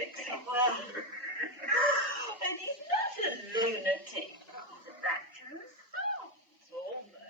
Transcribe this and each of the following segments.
tricks are well. And he's not a lunatic. He's a bachelor soul. Almost.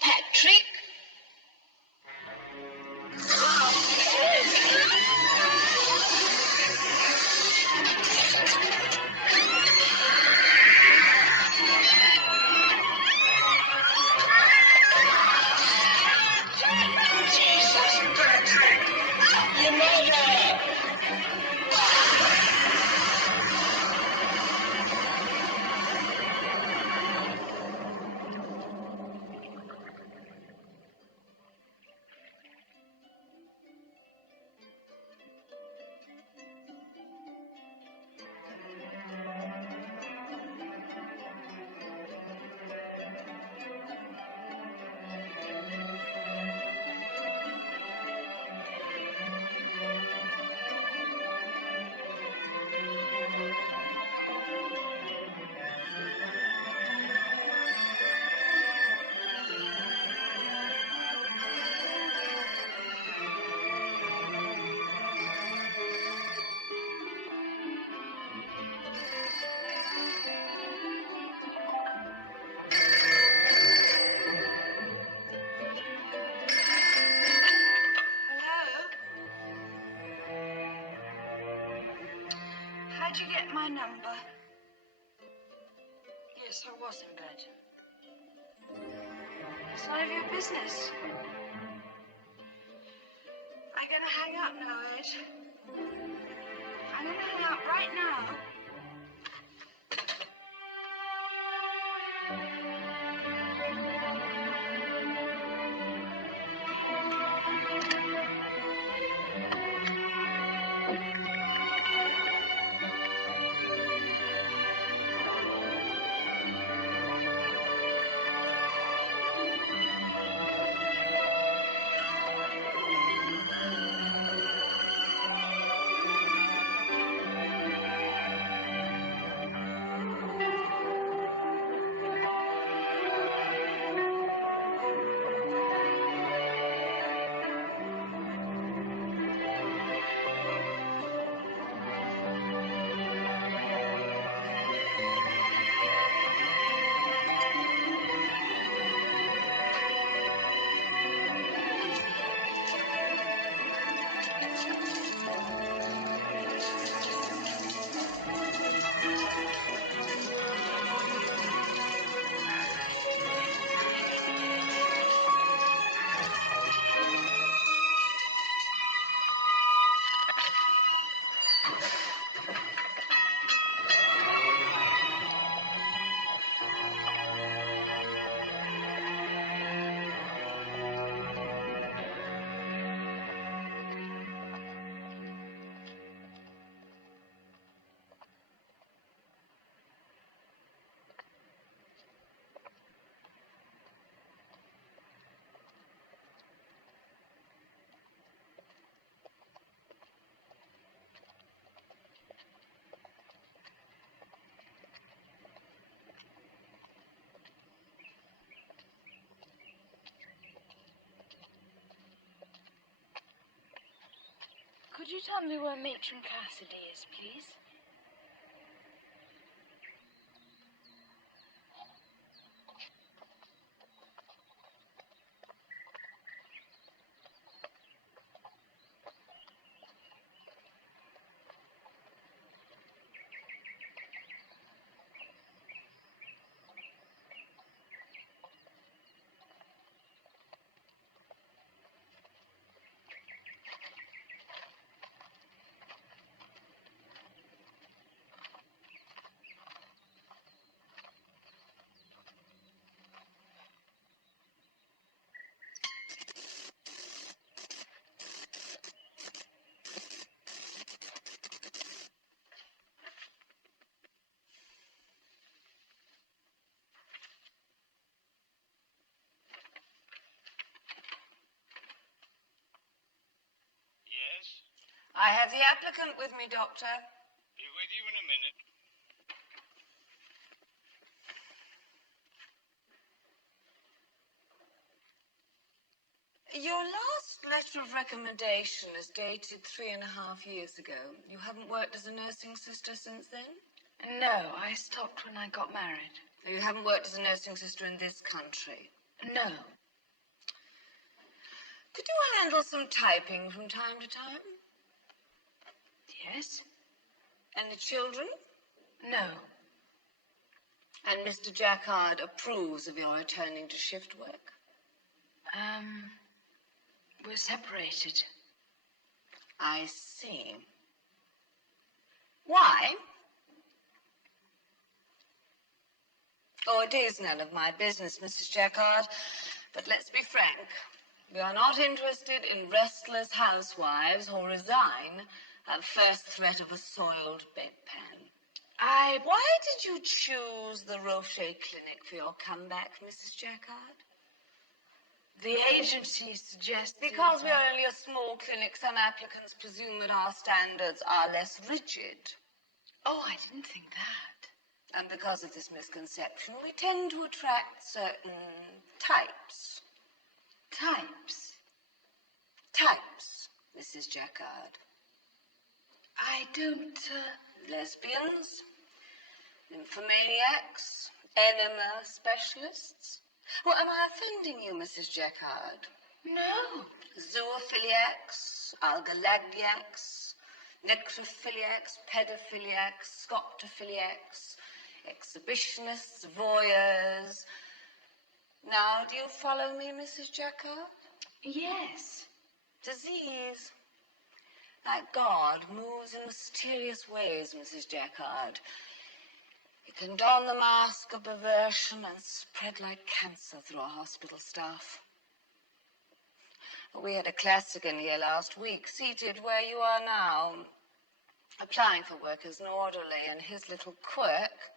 Patrick? Jesus, Patrick! Your mother! How'd you get my number? Yes, I was in bed. It's none of your business. I'm gonna hang up now, Ed. I'm gonna hang up right now. Could you tell me where Matron Cassidy is, please? Yes? I have the applicant with me, Doctor. Be with you in a minute. Your last letter of recommendation is dated 3.5 years ago. You haven't worked as a nursing sister since then? No, I stopped when I got married. You haven't worked as a nursing sister in this country? No. Could you handle some typing from time to time? Yes? Any children? No. And Mr. Jacquard approves of your returning to shift work? We're separated. I see. Why? Oh, it is none of my business, Mrs. Jacquard. But let's be frank. We are not interested in restless housewives who resign at first threat of a soiled bedpan. Why did you choose the Rocher Clinic for your comeback, Mrs. Jacquard? The agency suggested... Because we are only a small clinic, some applicants presume that our standards are less rigid. Oh, I didn't think that. And because of this misconception, we tend to attract certain types. Types? Types, Mrs. Jacquard. I don't, Lesbians, nymphomaniacs, enema specialists. Well, am I offending you, Mrs. Jacquard? No. Zoophiliacs, algalagdiacs, necrophiliacs, pedophiliacs, scoptophiliacs, exhibitionists, voyeurs. Now, do you follow me, Mrs. Jacquard? Yes. Disease. Like God moves in mysterious ways, Mrs. Jacquard. It can don the mask of perversion and spread like cancer through our hospital staff. We had a classic in here last week, seated where you are now, applying for work as an orderly, and his little quirk,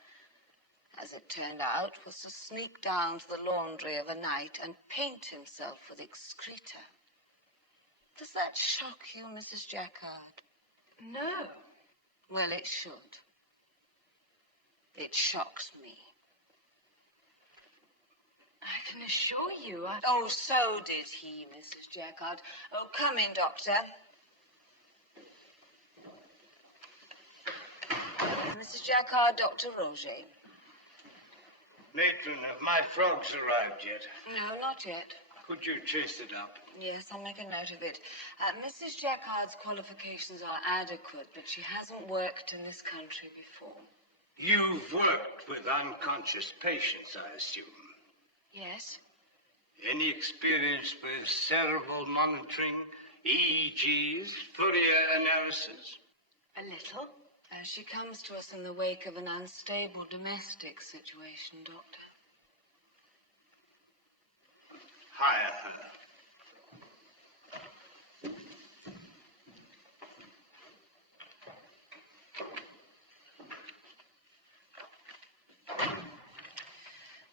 as it turned out, was to sneak down to the laundry of a night and paint himself with excreta. Does that shock you, Mrs. Jacquard? No. Well, it should. It shocks me. I can assure you, Oh, so did he, Mrs. Jacquard. Oh, come in, Doctor. Mrs. Jacquard, Dr. Roger. Matron, have my frogs arrived yet? No, not yet. Could you chase it up? Yes, I'll make a note of it. Mrs. Jacquard's qualifications are adequate, but she hasn't worked in this country before. You've worked with unconscious patients, I assume. Yes. Any experience with cerebral monitoring, EEGs, Fourier analysis? A little. She comes to us in the wake of an unstable domestic situation, Doctor. Hire her.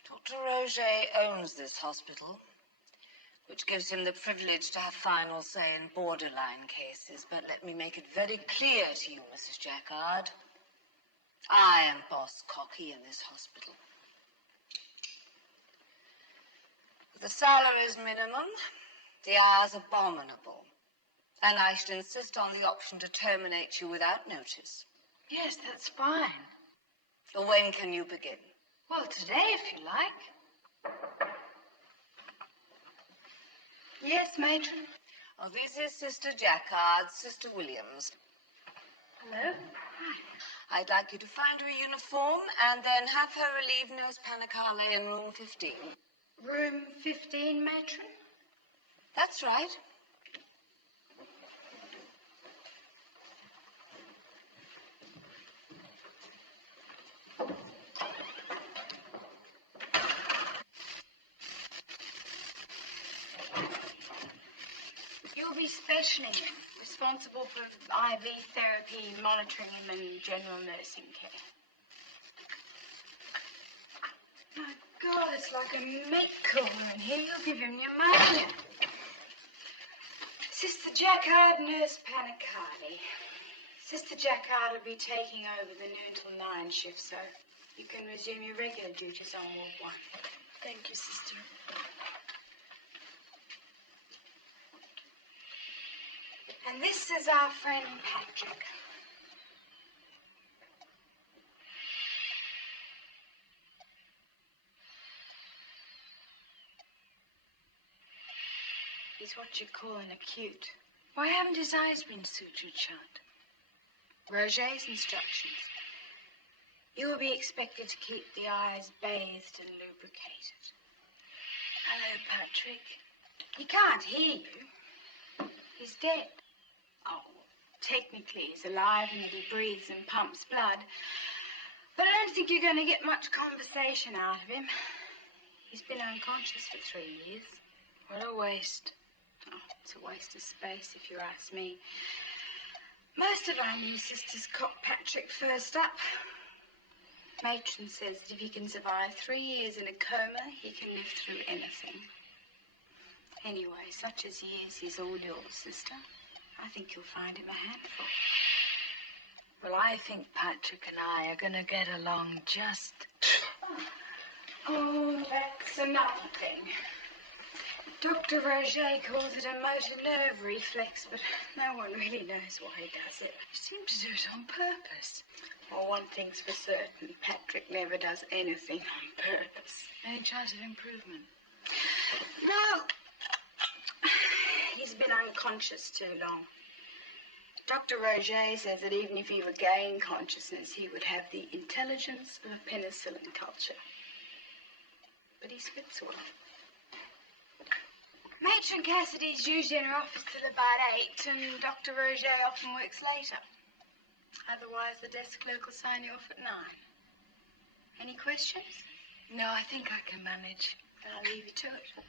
Dr. Roger owns this hospital, which gives him the privilege to have final say in borderline cases. But let me make it very clear to you, Mrs. Jacquard. I am boss cocky in this hospital. The salary is minimum, the hours abominable. And I should insist on the option to terminate you without notice. Yes, that's fine. When can you begin? Well, today, if you like. Yes, matron. Oh, this is Sister Jacquard, Sister Williams. Hello. I'd like you to find her a uniform and then have her relieve Nurse Panicale in room 15. Room 15, matron? That's right. You'll be specialling him, responsible for IV therapy, monitoring him, and general nursing care. My God, it's like a meat cooler in here. You'll give him pneumonia. Sister Jacquard, Nurse Panicale. Sister Jacquard will be taking over the noon till 9 shift, so you can resume your regular duties on Ward 1. Thank you, Sister. And this is our friend Patrick. He's what you call an acute. Why haven't his eyes been sutured shut? Roger's instructions. You will be expected to keep the eyes bathed and lubricated. Hello, Patrick. He can't hear you. He's dead. Oh, technically he's alive and he breathes and pumps blood. But I don't think you're going to get much conversation out of him. He's been unconscious for 3 years. What a waste. Oh, it's a waste of space, if you ask me. Most of our new sisters caught Patrick first up. Matron says that if he can survive 3 years in a coma, he can live through anything. Anyway, such as he is, he's all yours, sister. I think you'll find him a handful. Well, I think Patrick and I are going to get along just... Oh, that's another thing. Dr. Roger calls it a motor nerve reflex, but no one really knows why he does it. He seems to do it on purpose. Well, one thing's for certain. Patrick never does anything on purpose. Any chance of improvement? No. He's been unconscious too long. Dr. Roger says that even if he regained consciousness, he would have the intelligence of a penicillin culture. But he spits well. Matron Cassidy's usually in her office till about 8, and Dr. Roger often works later. Otherwise, the desk clerk will sign you off at 9. Any questions? No, I think I can manage. Then I'll leave you to it.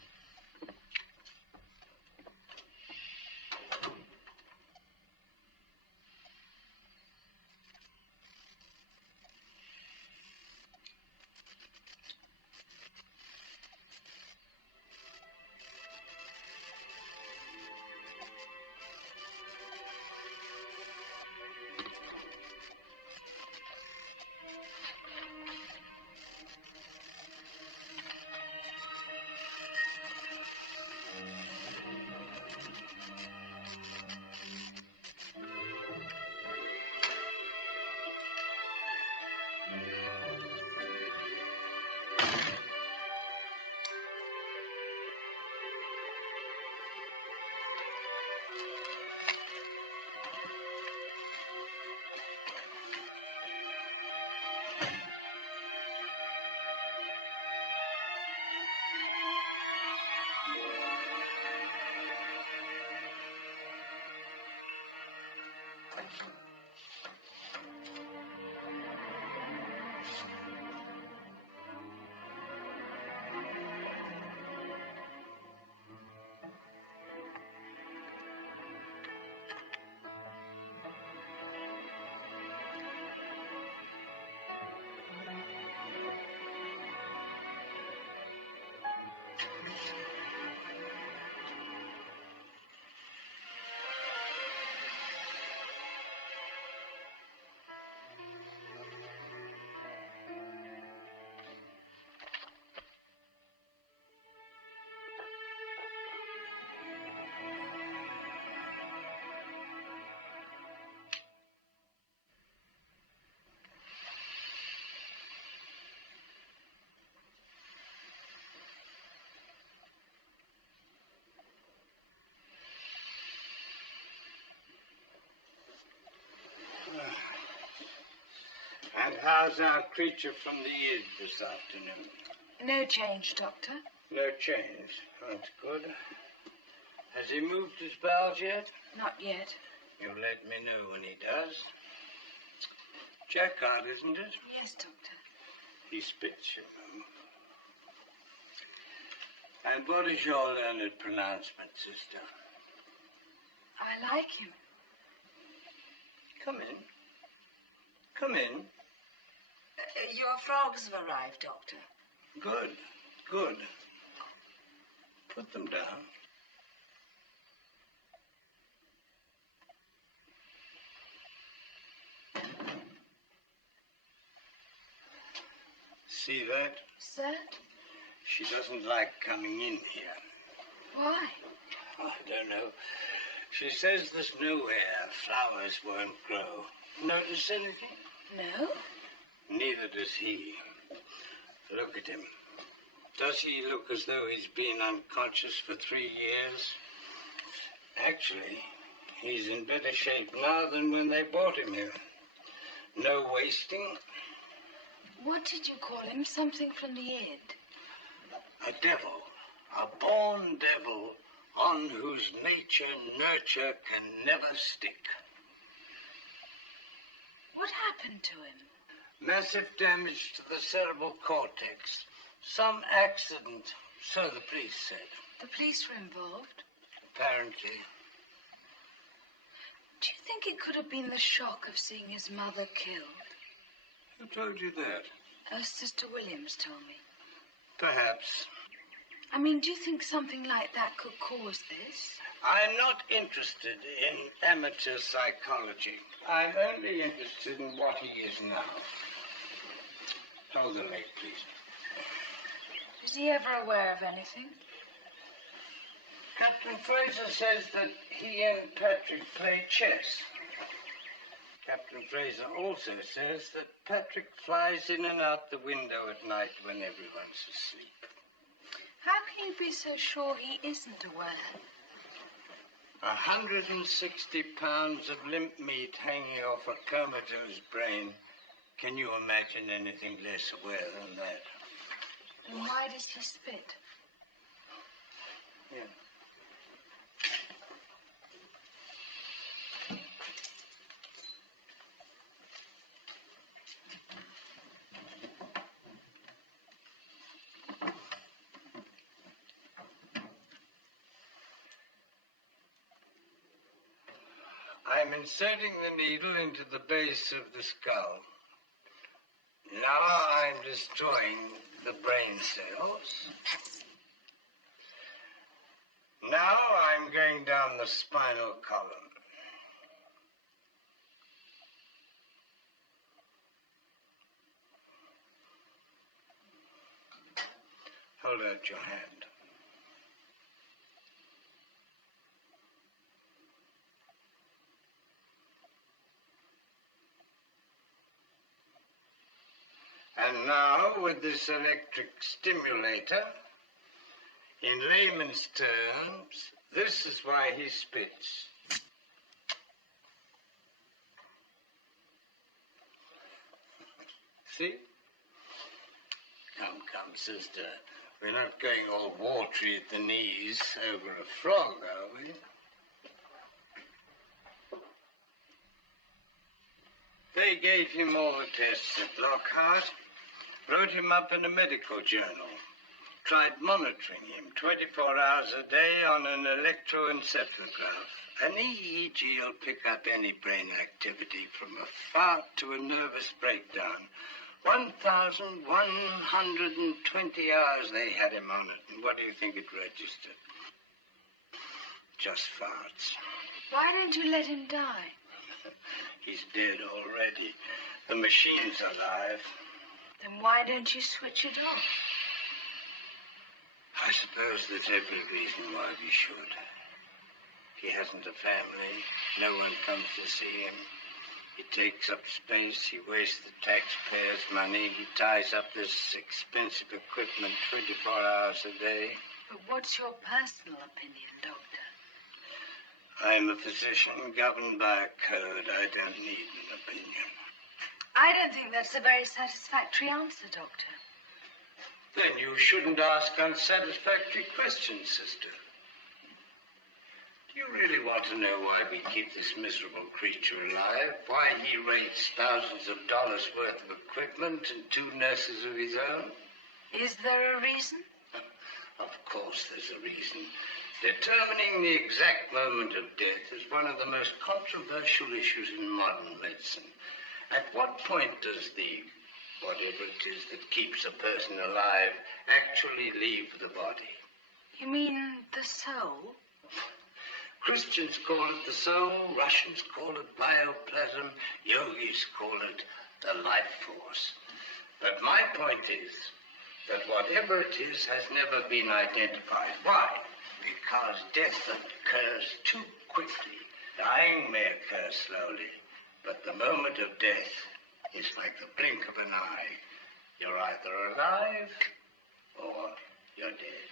And how's our creature from the id this afternoon? No change, Doctor. No change. That's good. Has he moved his bowels yet? Not yet. You'll let me know when he does. Jacquard, isn't it? Yes, Doctor. He spits, you know. And what is your learned pronouncement, sister? I like him. Come in. Come in. Your frogs have arrived, Doctor. Good, good. Put them down. See that? Sir? She doesn't like coming in here. Why? I don't know. She says there's no air. Flowers won't grow. Notice anything? No. Neither does he. Look at him. Does he look as though he's been unconscious for 3 years? Actually, he's in better shape now than when they brought him here. No wasting. What did you call him? Something from the id? A devil. A born devil on whose nurture can never stick. What happened to him? Massive damage to the cerebral cortex. Some accident, so the police said. The police were involved? Apparently. Do you think it could have been the shock of seeing his mother killed? Who told you that? Sister Williams told me. Perhaps. I mean, do you think something like that could cause this? I'm not interested in amateur psychology. I'm only interested in what he is now. Hold the leg, please. Is he ever aware of anything? Captain Fraser says that he and Patrick play chess. Captain Fraser also says that Patrick flies in and out the window at night when everyone's asleep. How can you be so sure he isn't aware? 160 pounds of limp meat hanging off a comatose brain. Can you imagine anything less aware than that? Then why does he spit? Yeah. I'm inserting the needle into the base of the skull. Now I'm destroying the brain cells. Now I'm going down the spinal column. Hold out your hand. And now, with this electric stimulator, in layman's terms, this is why he spits. See? Come, sister. We're not going all watery at the knees over a frog, are we? They gave him all the tests at Lockhart, wrote him up in a medical journal, tried monitoring him 24 hours a day on an electroencephalograph. An EEG will pick up any brain activity from a fart to a nervous breakdown. 1,120 hours they had him on it, and what do you think it registered? Just farts. Why don't you let him die? He's dead already. The machine's alive. Then why don't you switch it off? I suppose there's every reason why we should. He hasn't a family. No one comes to see him. He takes up space. He wastes the taxpayers' money. He ties up this expensive equipment 24 hours a day. But what's your personal opinion, Doctor? I'm a physician governed by a code. I don't need an opinion. I don't think that's a very satisfactory answer, Doctor. Then you shouldn't ask unsatisfactory questions, sister. Do you really want to know why we keep this miserable creature alive? Why he rates thousands of dollars worth of equipment and 2 nurses of his own? Is there a reason? Of course there's a reason. Determining the exact moment of death is one of the most controversial issues in modern medicine. At what point does the whatever it is that keeps a person alive actually leave the body? You mean the soul? Christians call it the soul, Russians call it bioplasm, yogis call it the life force. But my point is that whatever it is has never been identified. Why? Because death occurs too quickly. Dying may occur slowly, but the moment of death is like the blink of an eye. You're either alive or you're dead.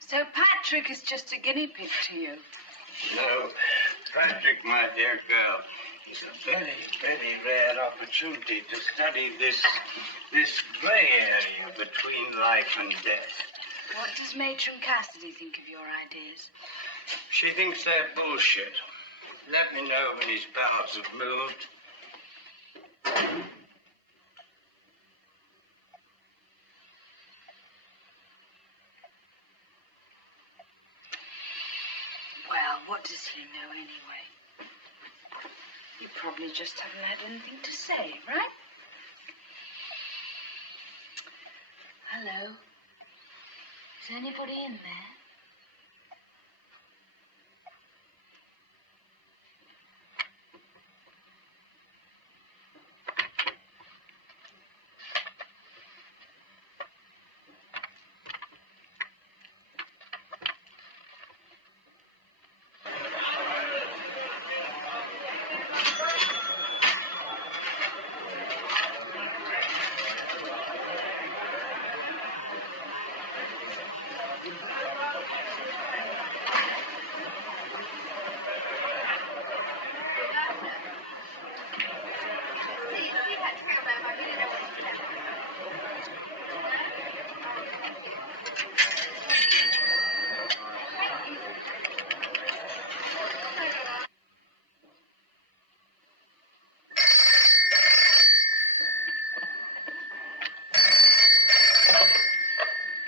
So Patrick is just a guinea pig to you? No, Patrick, my dear girl, is a very, very rare opportunity to study this gray area between life and death. What does Matron Cassidy think of your ideas? She thinks they're bullshit. Let me know when his bowels have moved. Well, what does he know anyway? You probably just haven't had anything to say, right? Hello? Is anybody in there?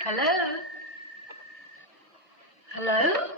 Hello? Hello?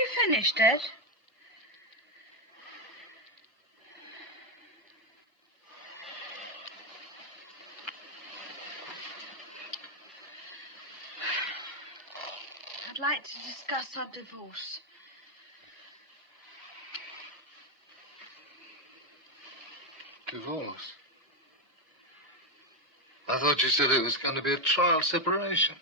you finished, Ed? I'd like to discuss our divorce. Divorce? I thought you said it was going to be a trial separation.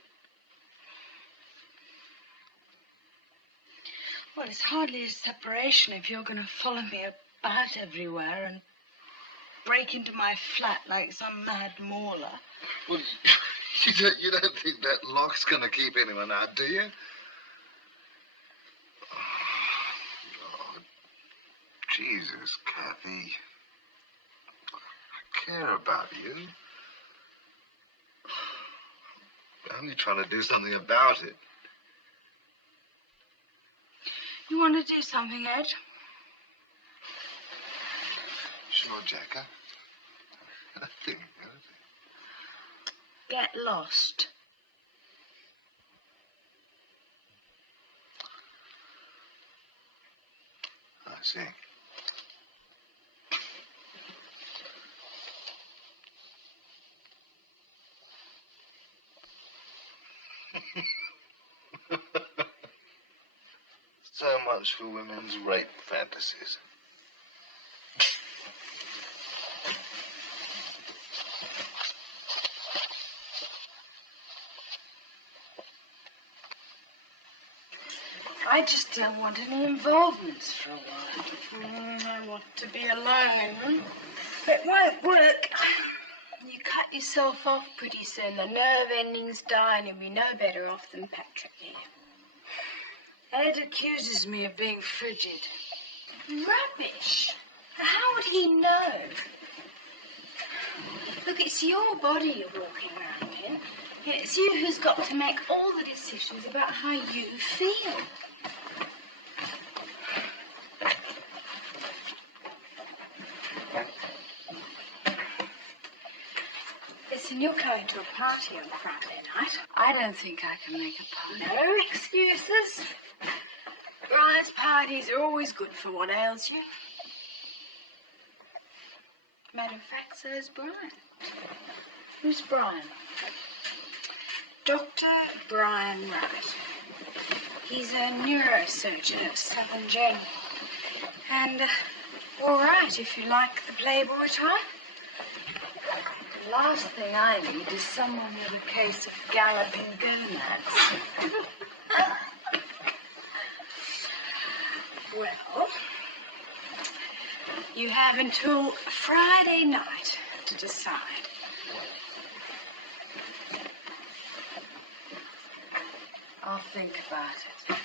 Well, it's hardly a separation if you're going to follow me about everywhere and break into my flat like some mad mauler. Well, you don't think that lock's going to keep anyone out, do you? Oh, Jesus, Kathy. I care about you. I'm only trying to do something about it. You want to do something, Ed? Sure, Jacka. Anything. Get lost. I see. So much for women's rape fantasies. I just don't want any involvements for a while. I want to be alone in them. It won't work. You cut yourself off pretty soon. The nerve endings die and you'll be no better off than Patrick here. Ed accuses me of being frigid. Rubbish. How would he know? Look, it's your body you're walking around in. It's you who's got to make all the decisions about how you feel. Listen, you're going to a party on Friday night. I don't think I can make a party. No excuses. Brian's parties are always good for what ails you. Matter of fact, so is Brian. Who's Brian? Dr. Brian Wright. He's a neurosurgeon at Southern Gen. And, all right, if you like the Playboy type. The last thing I need is someone with a case of galloping gonads. Well, you have until Friday night to decide. I'll think about it.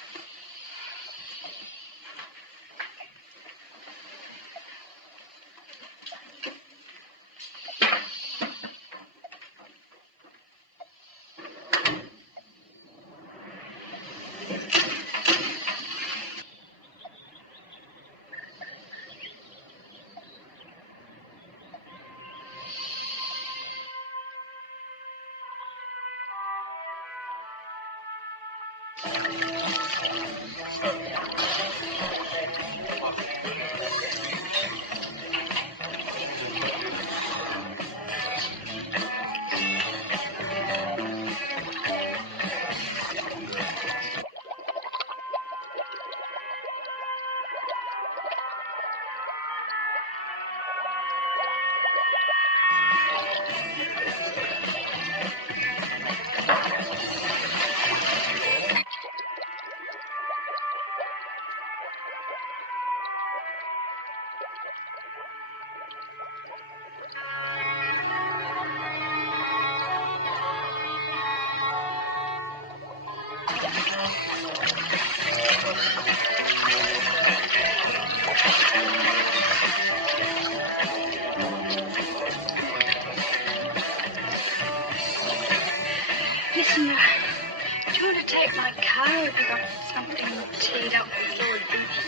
Listen, do you want to take my car? Have you got something teed up with Lord Boots?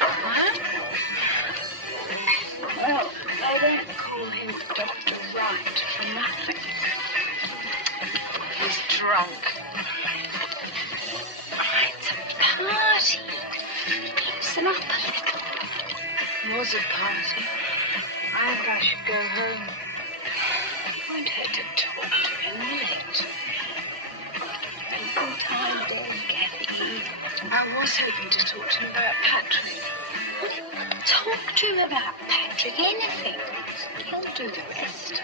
Huh? Well, they don't call him Dr. Wright for nothing. He's drunk. It's a party. Loosen up a little. There was a party. I think I should go home. I'd hate to talk to him late. Valentine Day, Kathy. I was hoping to talk to him about Patrick. Talk to him about Patrick, anything. He'll do the rest.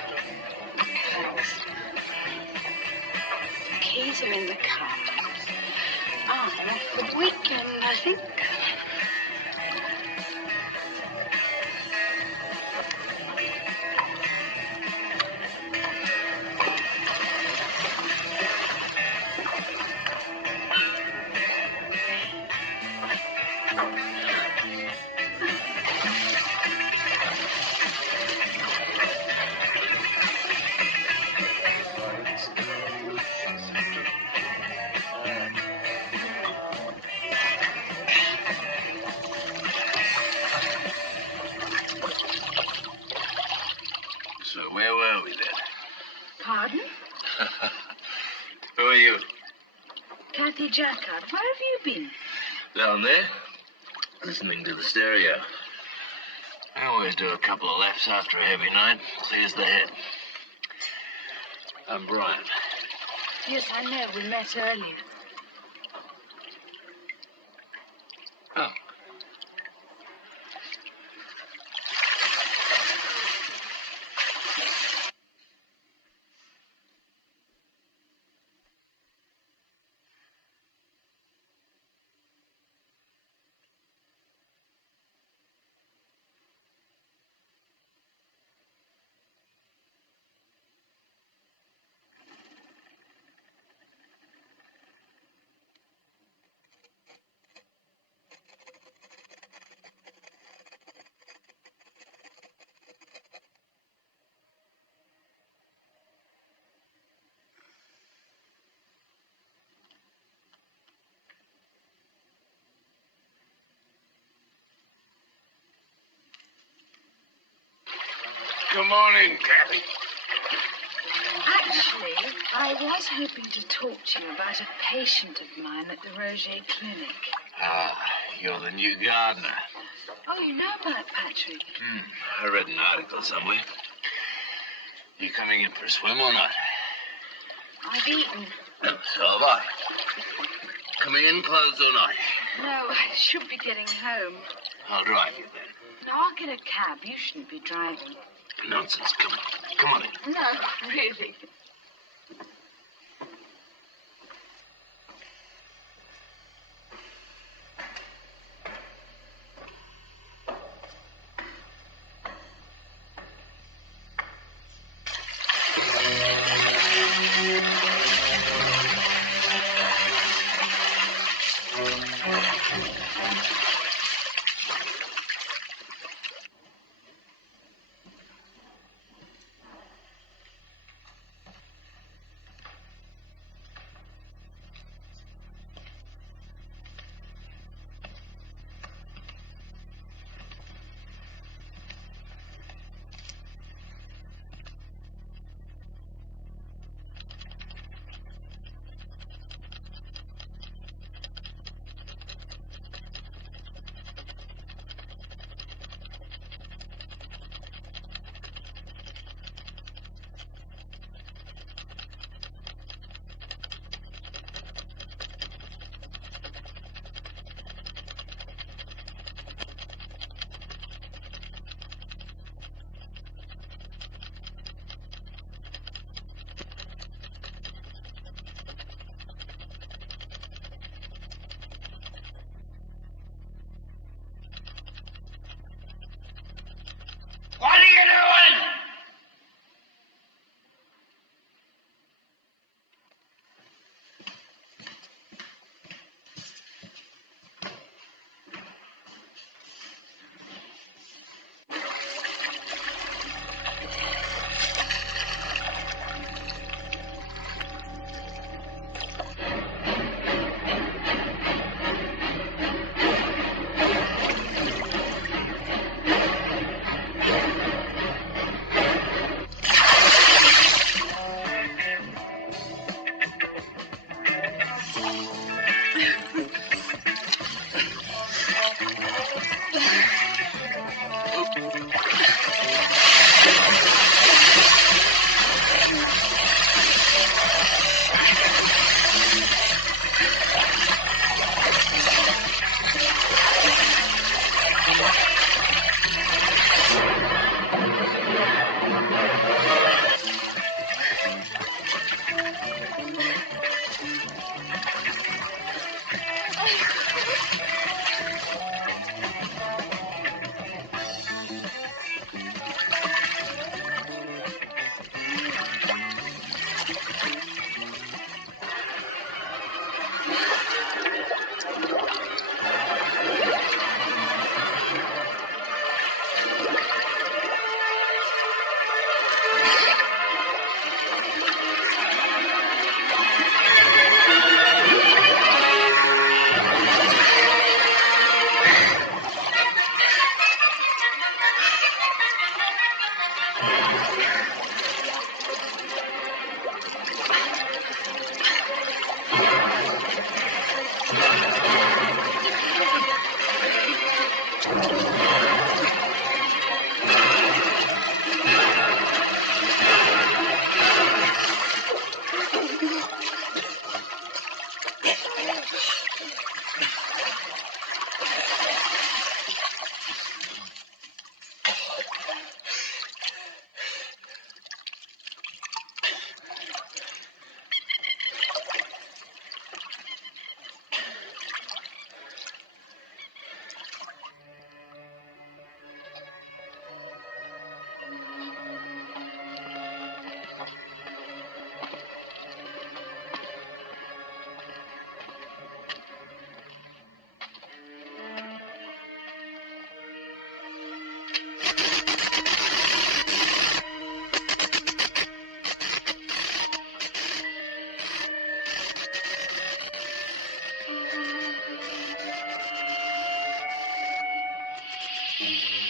Curls. The keys are in the car. I'm off for the weekend, I think. So where were we then? Pardon? Who are you? Kathy Jacquard. Where have you been? Down there, listening to the stereo. I always do a couple of laps after a heavy night. Clears the head. I'm Brian. Yes, I know. We met earlier. Oh. Good morning, Kathy. Actually, I was hoping to talk to you about a patient of mine at the Roger Clinic. Ah, you're the new gardener. Oh, you know about Patrick? I read an article somewhere. You coming in for a swim or not? I've eaten. No, so have I. Coming in clothes or not? No, I should be getting home. I'll drive you then. No, I'll get a cab. You shouldn't be driving. Nonsense. Come on in. No, really.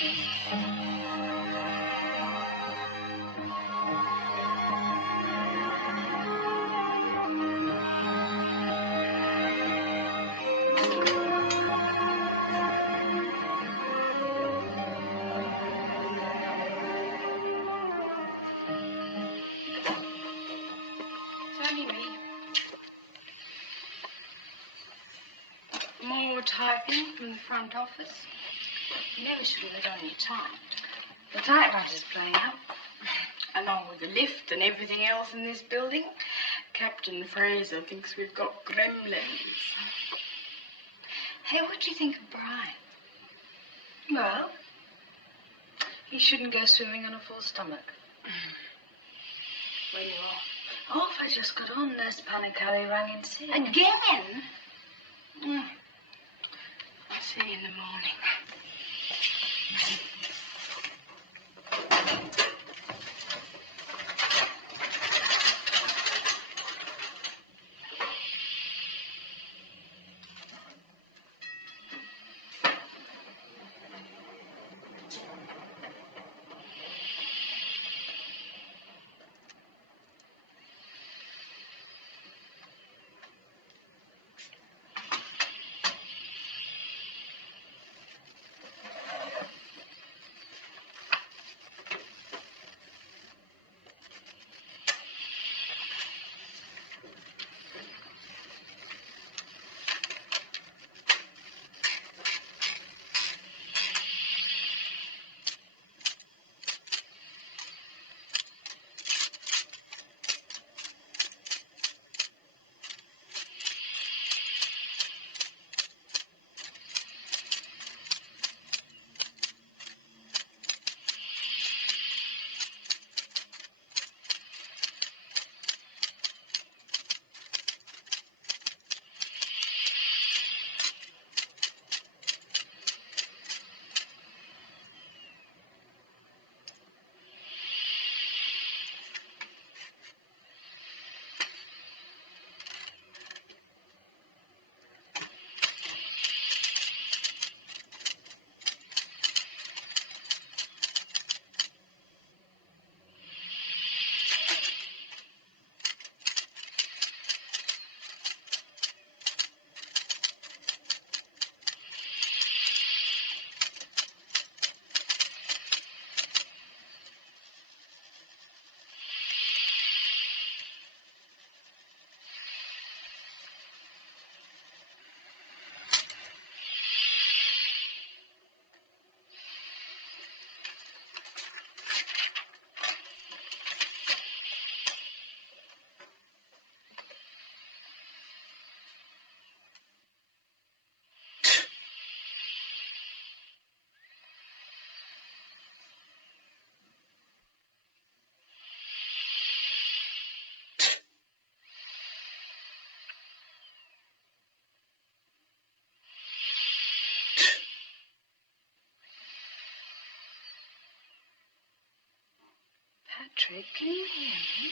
It's only me. More typing from the front office. You never should have only typed. The typewriter's playing up. Along with the lift and everything else in this building, Captain Fraser thinks we've got gremlins. Hey, what do you think of Brian? Well, he shouldn't go swimming on a full stomach. Where you are? Off, I just got on. Nurse Panicali rang in sick. Again? I'll see you in the morning. Patrick, can you hear me?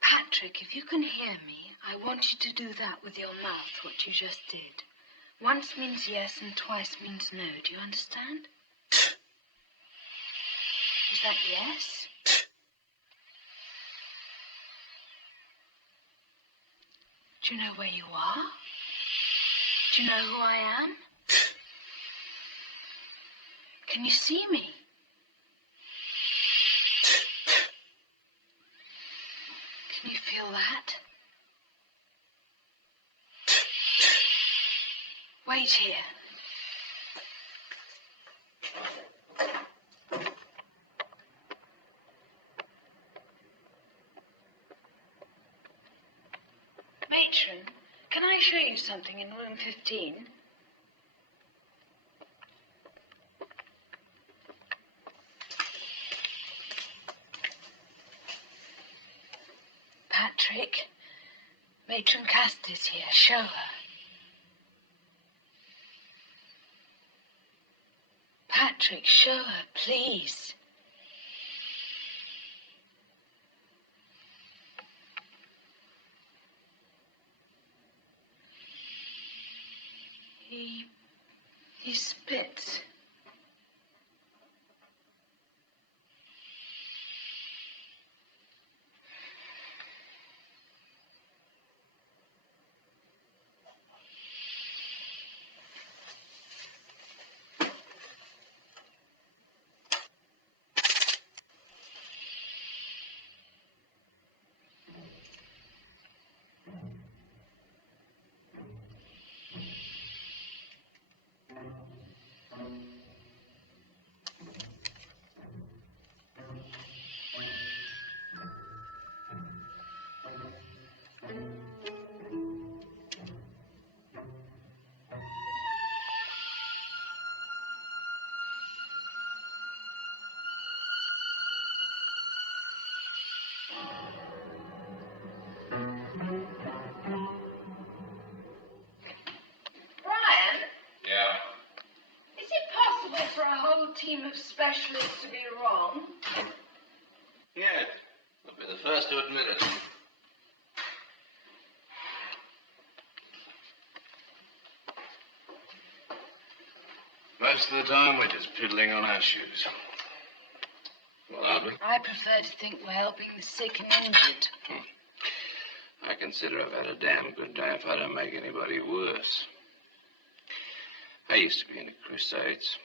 Patrick, if you can hear me, I want you to do that with your mouth, what you just did. Once means yes and twice means no. Do you understand? Is that yes? Do you know where you are? Do you know who I am? Can you see me? Can you feel that? Wait here. Matron, can I show you something in room 15? Patrick, Matron Caster's here. Show her. Patrick, show her, please. He spits. Brian, Yeah. is it possible for a whole team of specialists to be wrong? Yeah. I'll be the first to admit it. Most of the time, we're just piddling on our shoes. Well, aren't we? I prefer to think we're helping the sick and injured. I consider I've had a damn good day if I don't make anybody worse. I used to be in the Crusades.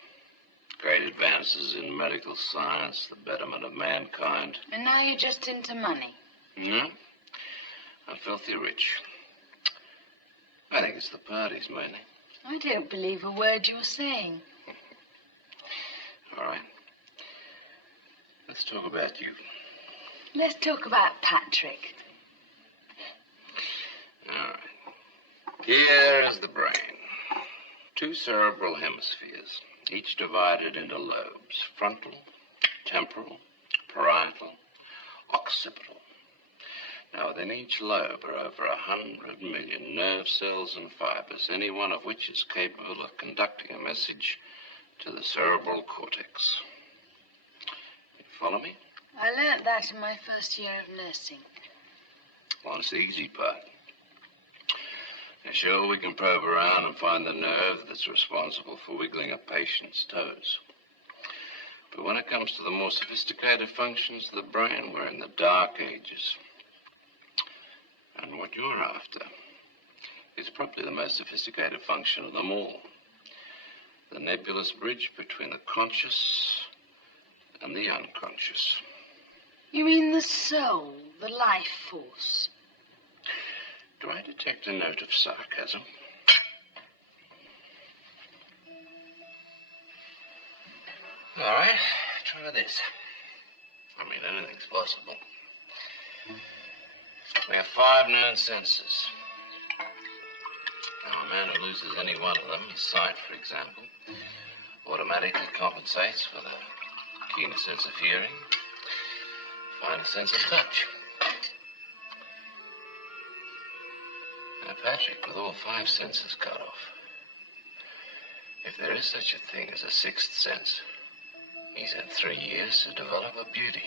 Great advances in medical science, the betterment of mankind. And now you're just into money. No, I'm filthy rich. I think it's the parties, mainly. I don't believe a word you're saying. All right. Let's talk about you. Let's talk about Patrick. All right. Here is the brain. 2 cerebral hemispheres, each divided into lobes. Frontal, temporal, parietal, occipital. Now, within each lobe are over 100 million nerve cells and fibers, any one of which is capable of conducting a message to the cerebral cortex. You follow me? I learnt that in my first year of nursing. Well, it's the easy part. Now, sure, we can probe around and find the nerve that's responsible for wiggling a patient's toes. But when it comes to the more sophisticated functions of the brain, we're in the dark ages. And what you're after is probably the most sophisticated function of them all. The nebulous bridge between the conscious and the unconscious. You mean the soul, the life force? Do I detect a note of sarcasm? All right, try this. I mean, anything's possible. We have 5 known senses. Now, a man who loses any one of them, his sight, for example, automatically compensates for the keener sense of hearing, finer sense of touch. Now, Patrick, with all 5 senses cut off, if there is such a thing as a 6th sense, he's had 3 years to develop a beauty.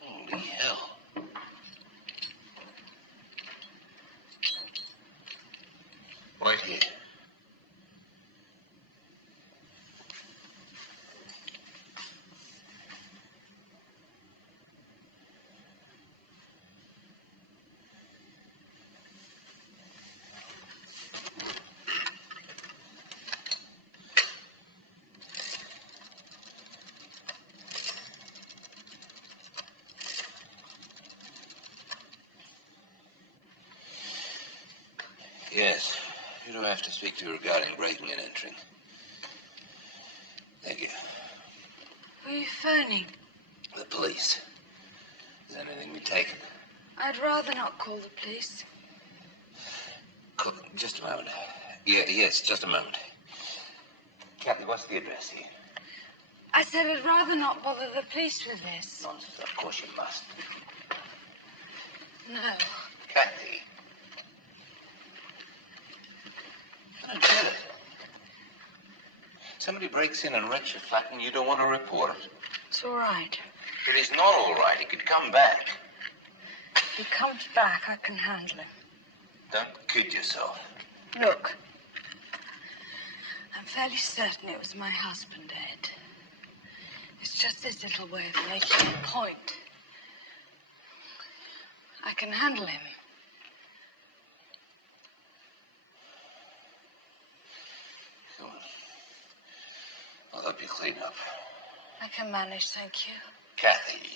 Holy hell. Wait here. Yes. Who do I have to speak to regarding breaking and entering? Thank you. Who are you phoning? The police. Has anything been taken? I'd rather not call the police. Just a moment. Yes, just a moment. Kathy, what's the address here? I said I'd rather not bother the police with this. Nonsense. Of course you must. No. Kathy. You're a janitor. Somebody breaks in and wrecks your flat and you don't want to report it. It's all right. It is not all right. He could come back. If he comes back, I can handle him. Don't kid yourself. Look. I'm fairly certain it was my husband, Ed. It's just this little way of making a point. I can handle him. Go on. I'll help you clean up. I can manage, thank you. Kathy.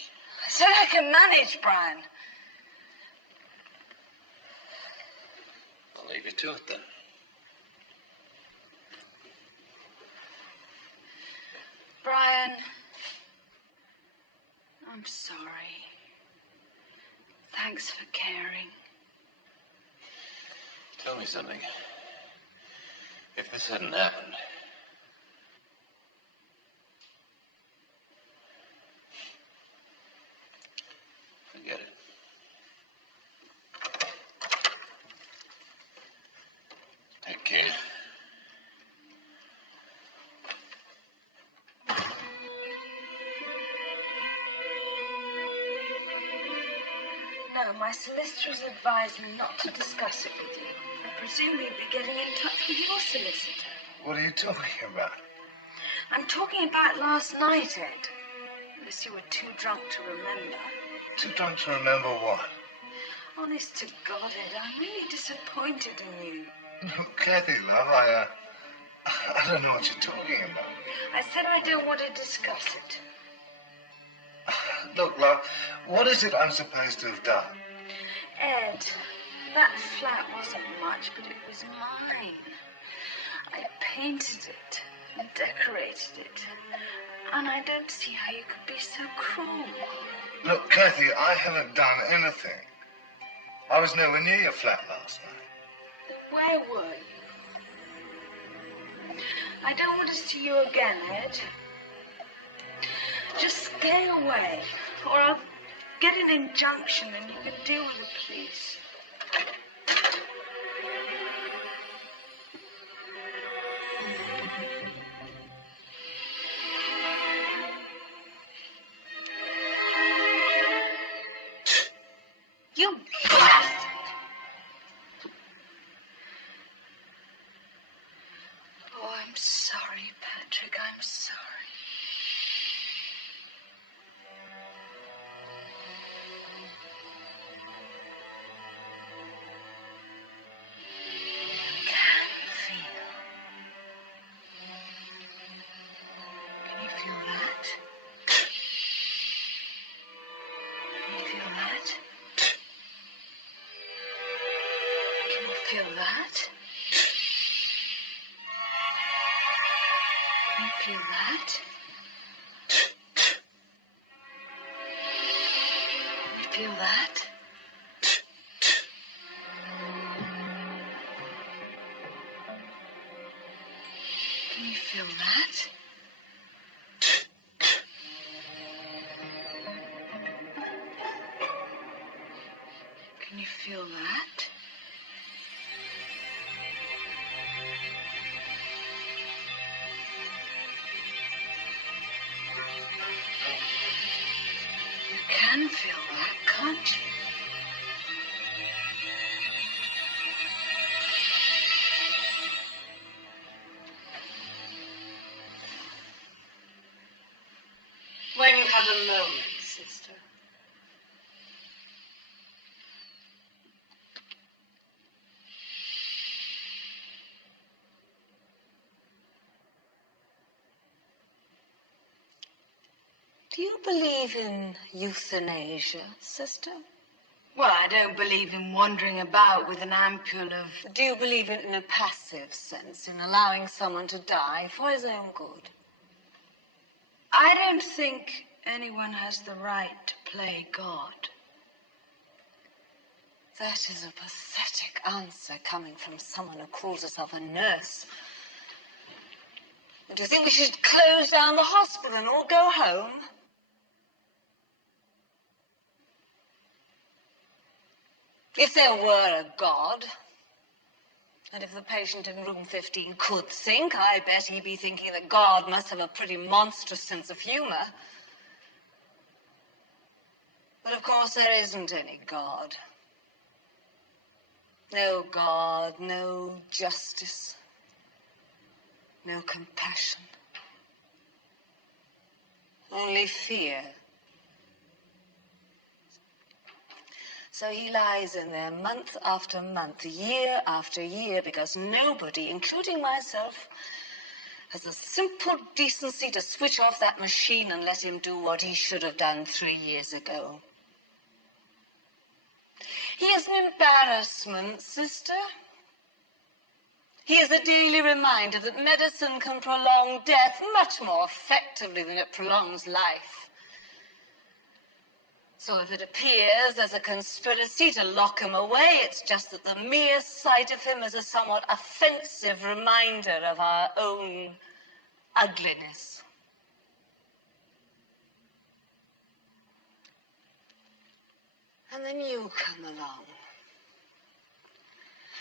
I said I can manage, Brian. I'll leave you to it then. Brian, I'm sorry. Thanks for caring. Tell me something. If this hadn't happened, forget it. Take care. No, my solicitors advised me not to discuss it with you. I presume you'd be getting in touch with your solicitor. What are you talking about? I'm talking about last night, Ed. Unless you were too drunk to remember. Too drunk to remember what? Honest to God, Ed, I'm really disappointed in you. No, Kathy, love, I don't know what you're talking about. I said I don't want to discuss it. Look, love, what is it I'm supposed to have done? Ed, that flat wasn't much, but it was mine. I painted it and decorated it. And I don't see how you could be so cruel. Look, Kathy, I haven't done anything. I was nowhere near your flat last night. Where were you? I don't want to see you again, Ed. Just stay away, or I'll get an injunction and you can deal with the police. You bastard! Oh, I'm sorry, Patrick. I'm sorry. Can you feel that? Can you feel that? Can you feel that? Can you feel that? Can you feel that? Can you feel that? Can you feel that? You can feel that, can't you? When you have a moment, sister. Do you believe in euthanasia, sister? Well, I don't believe in wandering about with an ampule of... Do you believe in a passive sense, in allowing someone to die for his own good? I don't think anyone has the right to play God. That is a pathetic answer coming from someone who calls herself a nurse. Do you think we should close down the hospital and all go home? If there were a God, and if the patient in room 15 could think, I bet he'd be thinking that God must have a pretty monstrous sense of humor. But of course there isn't any God. No God, no justice, no compassion. Only fear. So he lies in there month after month, year after year, because nobody, including myself, has the simple decency to switch off that machine and let him do what he should have done 3 years ago. He is an embarrassment, sister. He is a daily reminder that medicine can prolong death much more effectively than it prolongs life. So if it appears there's a conspiracy to lock him away, it's just that the mere sight of him is a somewhat offensive reminder of our own ugliness. And then you come along.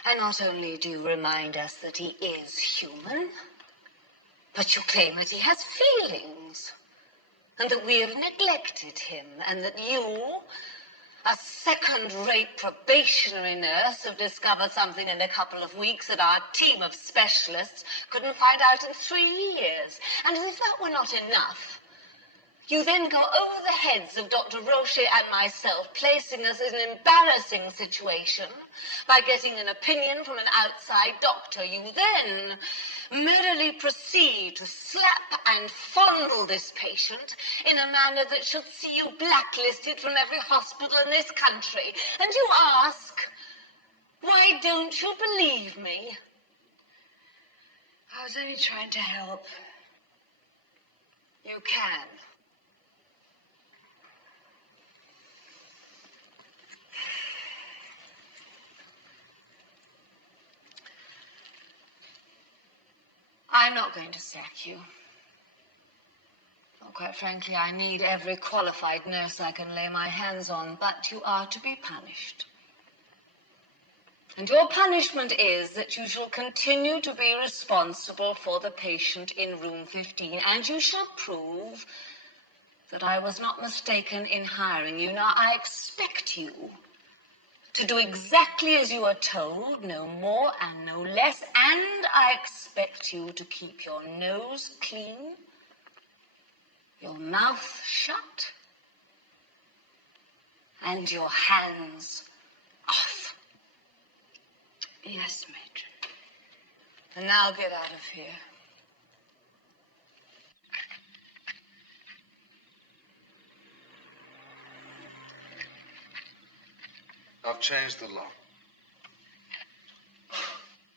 And not only do you remind us that he is human, but you claim that he has feelings, and that we have neglected him, and that you, a second-rate probationary nurse, have discovered something in a couple of weeks that our team of specialists couldn't find out in 3 years. And as if that were not enough, you then go over the heads of Dr. Rocher and myself, placing us in an embarrassing situation by getting an opinion from an outside doctor. You then merrily proceed to slap and fondle this patient in a manner that should see you blacklisted from every hospital in this country. And you ask, why don't you believe me? I was only trying to help. You can. I'm not going to sack you. Well, quite frankly, I need every qualified nurse I can lay my hands on, but you are to be punished. And your punishment is that you shall continue to be responsible for the patient in room 15, and you shall prove that I was not mistaken in hiring you. Now, I expect you to do exactly as you are told, no more and no less, and I expect you to keep your nose clean, your mouth shut, and your hands off. Yes, matron. And now get out of here. I've changed the lock.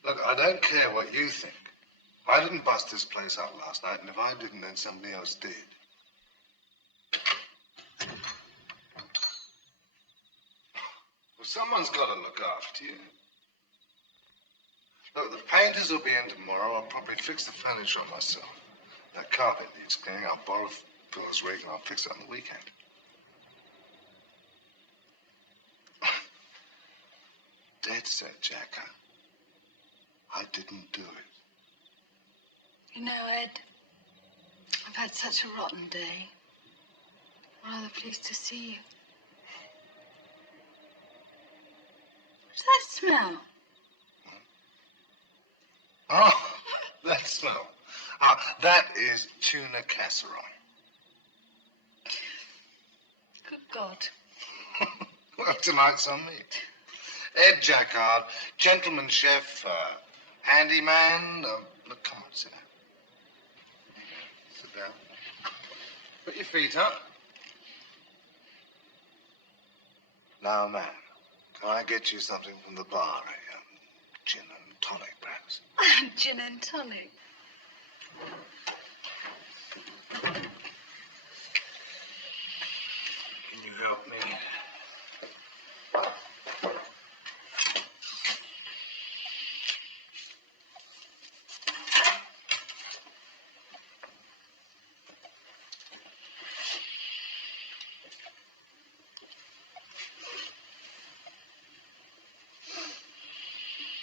Look, I don't care what you think. I didn't bust this place out last night, and if I didn't, then somebody else did. Well, someone's got to look after you. Look, the painters will be in tomorrow. I'll probably fix the furniture myself. That carpet needs cleaning. I'll borrow Phil's rig and I'll fix it on the weekend. Dead set, Jack. I didn't do it. You know, Ed, I've had such a rotten day. I'm rather pleased to see you. What's that smell? Oh, that smell. That is tuna casserole. Good God. Well, tonight's on me. Ed Jacquard, gentleman chef, handyman. Look, come on, sit down. Sit down. Put your feet up. Now, man, can I get you something from the bar? A gin and tonic, perhaps? Gin and tonic. Can you help me?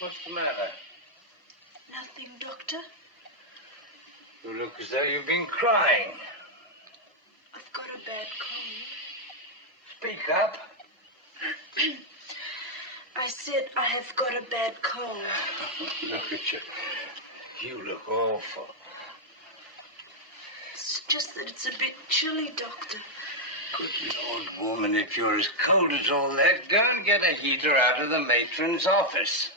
What's the matter? Nothing, Doctor. You look as though you've been crying. I've got a bad cold. Speak up. I said I have got a bad cold. Look at you. You look awful. It's just that it's a bit chilly, Doctor. Good Lord, woman, if you're as cold as all that, go and get a heater out of the matron's office.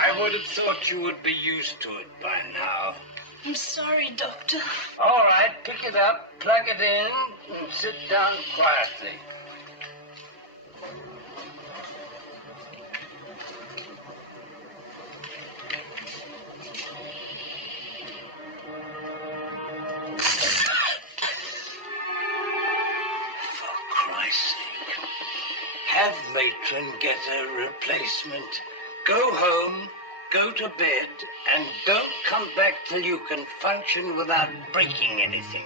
I would have thought you would be used to it by now. I'm sorry, Doctor. All right, pick it up, plug it in, and sit down quietly. For Christ's sake, have matron get a replacement. Go home, go to bed, and don't come back till you can function without breaking anything.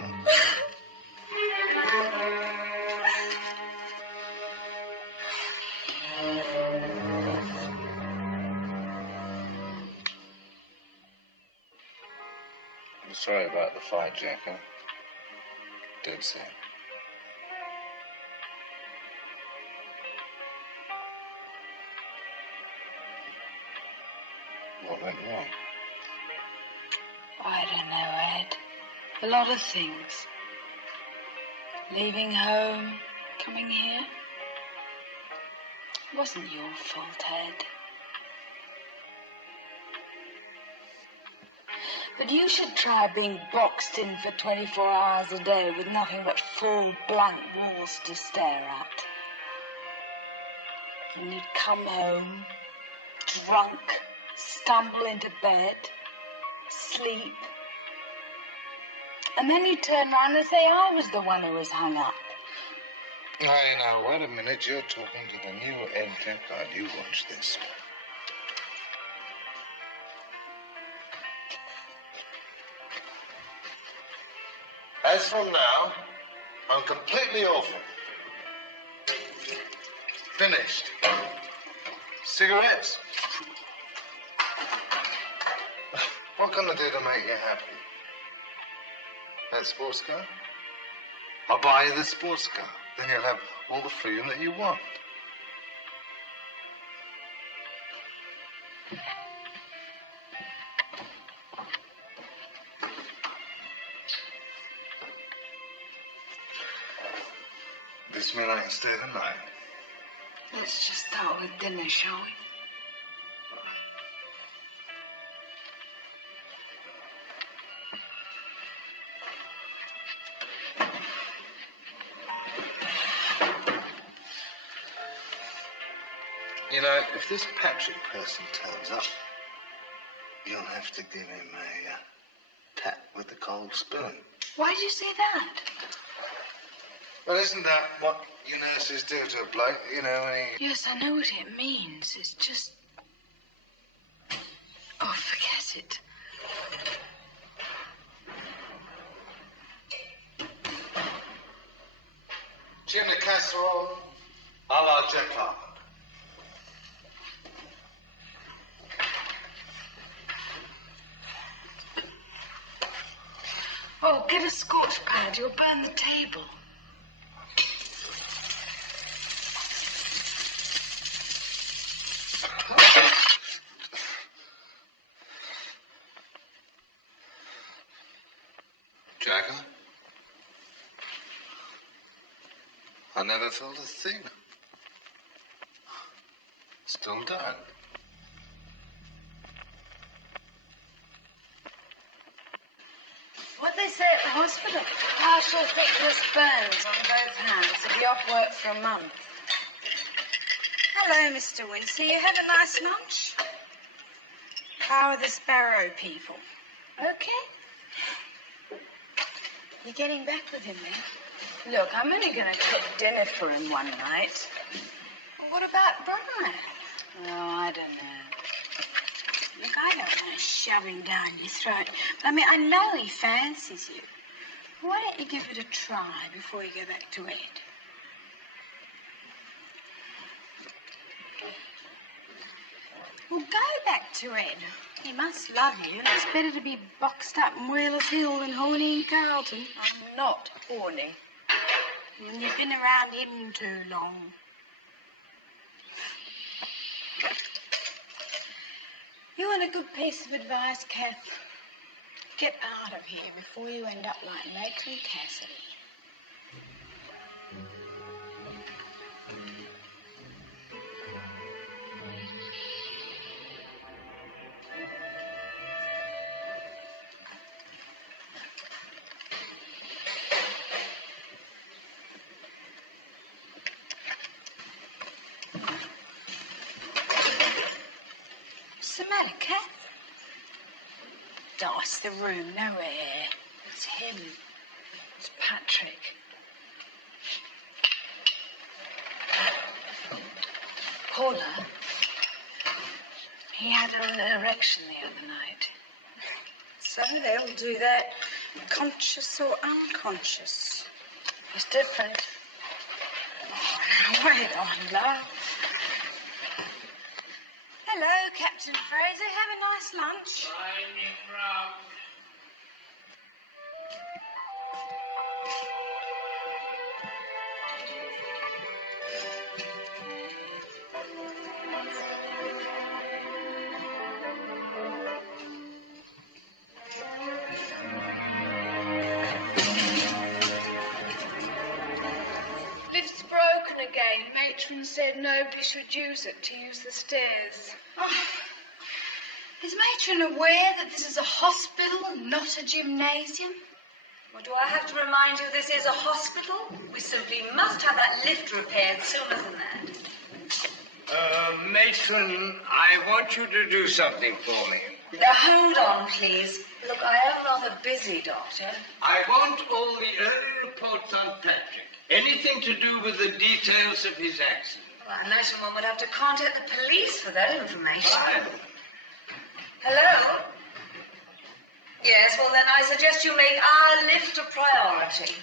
I'm sorry about the fight, Jacko. Dead set. What went wrong? I don't know, Ed. A lot of things. Leaving home, coming here. It wasn't your fault, Ed. But you should try being boxed in for 24 hours a day with nothing but full blank walls to stare at. And you'd come home, drunk, stumble into bed, sleep. And then you'd turn around and say I was the one who was hung up. Hey, now, wait a minute. You're talking to the new Ed Jacquard. You watch this. As from now, I'm completely awful. Finished. Cigarettes? What can I do to make you happy? That sports car? I'll buy you the sports car. Then you'll have all the freedom that you want. This mean I can stay the night? Let's just start with dinner, shall we? You know, if this Patrick person turns up, you'll have to give him a tap with the cold spoon. Why did you say that? Well, isn't that what you nurses do to a bloke, you know, when he... Yes, I know what it means. It's just... Oh, forget it. Chimney casserole, a la Jacquard. Oh, get a scorch pad. You'll burn the table. I never felt a thing. Still don't. What they say at the hospital? Partial thickness burns on both hands. He'll be off work for a month. Hello, Mr. Windsor. You had a nice lunch? How are the Sparrow people? Okay. You're getting back with him then? Look, I'm only going to cook dinner for him one night. What about Brian? Oh, I don't know. Look, I don't want to shove him down your throat. But I mean, I know he fancies you. Why don't you give it a try before you go back to Ed? Well, go back to Ed. He must love you, and it's better to be boxed up in Whalers Hill than horny in Carlton. I'm not horny. And you've been around him too long. You want a good piece of advice, Kath? Get out of here before you end up like Matron Cassidy. What's the matter, Kath? Oh, it's the room, no air. It's him. It's Patrick. Paula, he had an erection the other night. So they'll do that, conscious or unconscious. It's different. Oh, wait on, love. Hello, Captain Fraser. Have a nice lunch. Lift's broken again. Matron said nobody should use it to use the stairs. Oh. Is Matron aware that this is a hospital, not a gymnasium? Well, do I have to remind you this is a hospital? We simply must have that lift repaired sooner than that. Matron, I want you to do something for me. Now, hold on, please. Look, I am rather busy, Doctor. I want all the early reports on Patrick. Anything to do with the details of his accident. Well, I imagine one would have to contact the police for that information. Fine. Hello? Yes, well, then I suggest you make our lift a priority.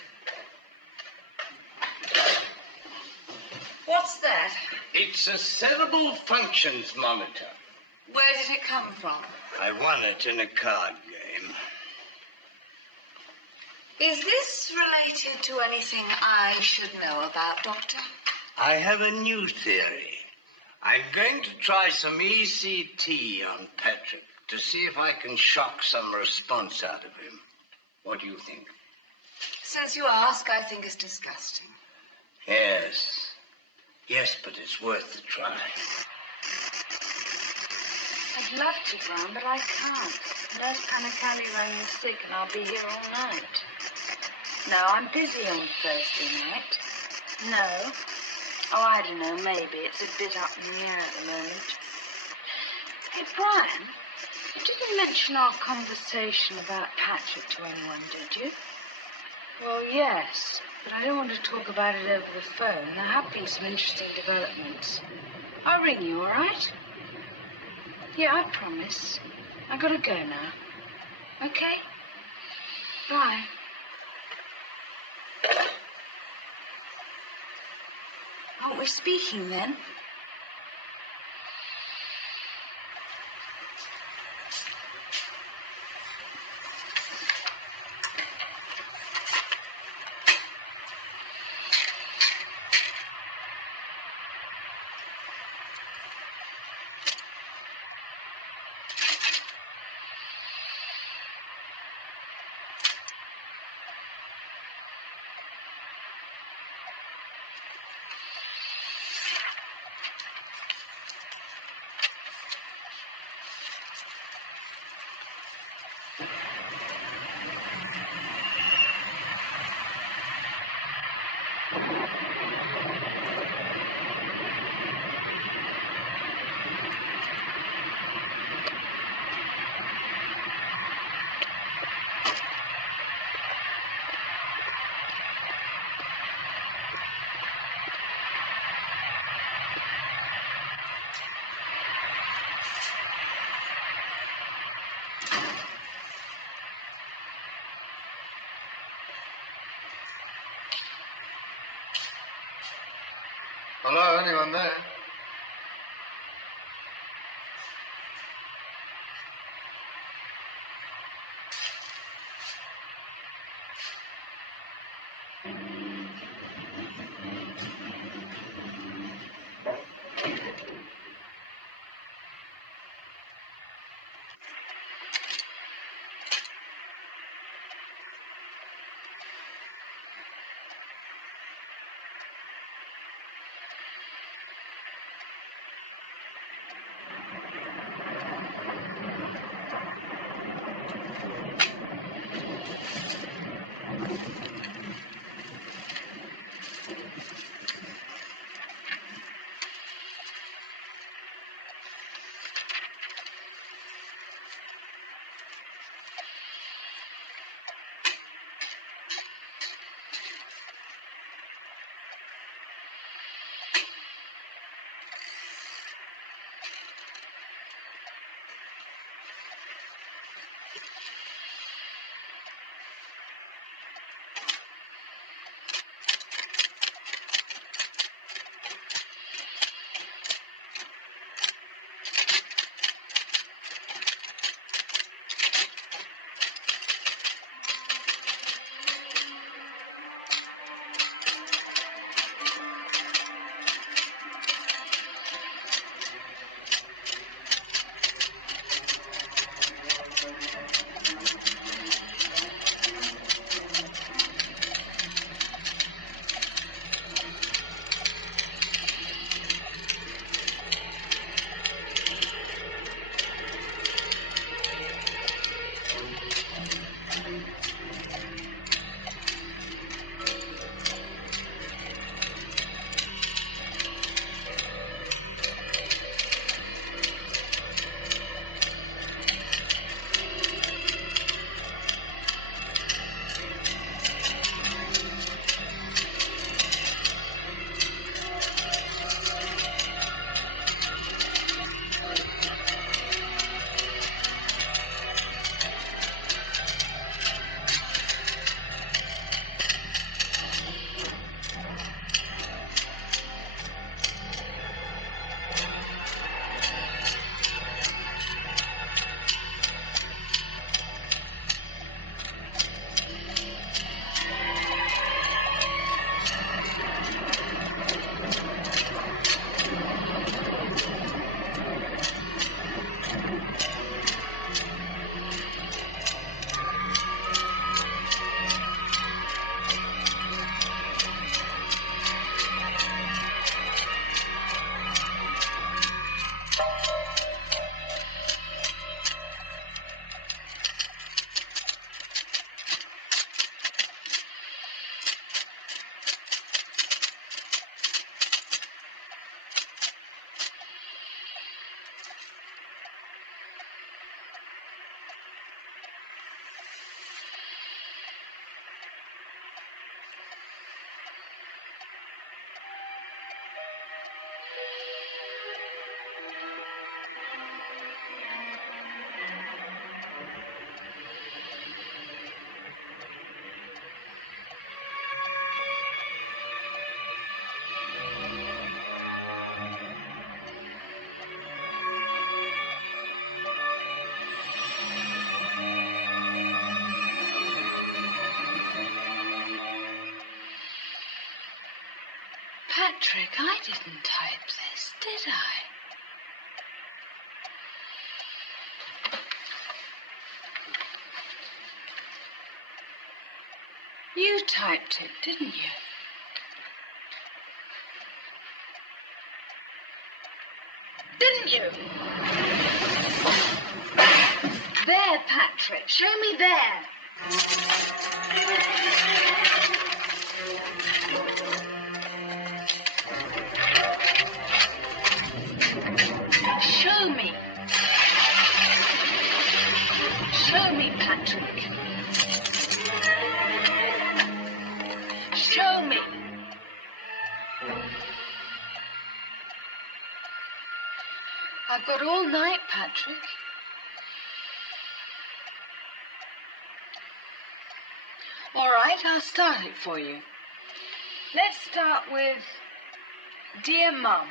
What's that? It's a cerebral functions monitor. Where did it come from? I won it in a card game. Is this related to anything I should know about, Doctor? I have a new theory. I'm going to try some ECT on Patrick to see if I can shock some response out of him. What do you think? Since you ask, I think it's disgusting. Yes. Yes, but it's worth the try. I'd love to, Graham, but I can't. Nurse Panicali rang me sick and I'll be here all night. No, I'm busy on Thursday night. No. Oh, I don't know, maybe. It's a bit up in the air at the moment. Hey, Brian, you didn't mention our conversation about Patrick to anyone, did you? Well, yes, but I don't want to talk about it over the phone. There have been some interesting developments. I'll ring you, all right? Yeah, I promise. I gotta go now. Okay? Bye. Aren't we speaking then? Hello, anyone there? Patrick, I didn't type this, did I? You typed it, didn't you? Didn't you? There, Patrick. Show me there. Show me. Show me, Patrick. Show me. I've got all night, Patrick. All right, I'll start it for you. Let's start with Dear Mum.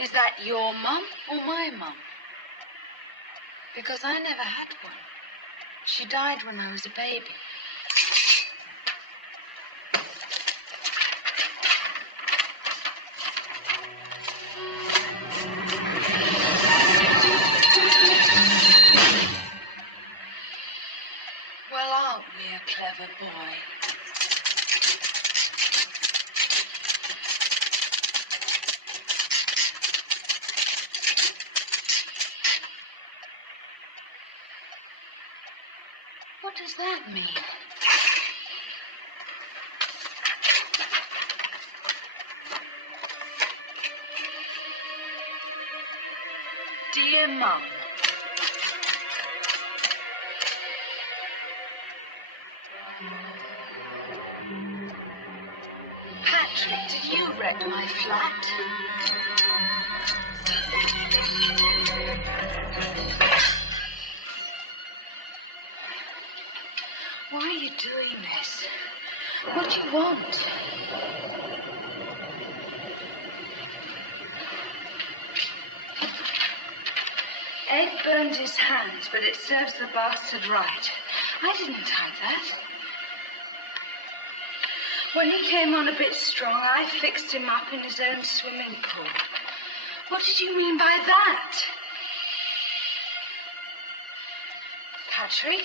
Is that your mum or my mum? Because I never had one. She died when I was a baby. Well, aren't we a clever boy? What does that mean? Dear Mum. Patrick, did you wreck my flat? Why are you doing this? What do you want? Ed burned his hands, but it serves the bastard right. I didn't type that. When he came on a bit strong, I fixed him up in his own swimming pool. What did you mean by that? Patrick?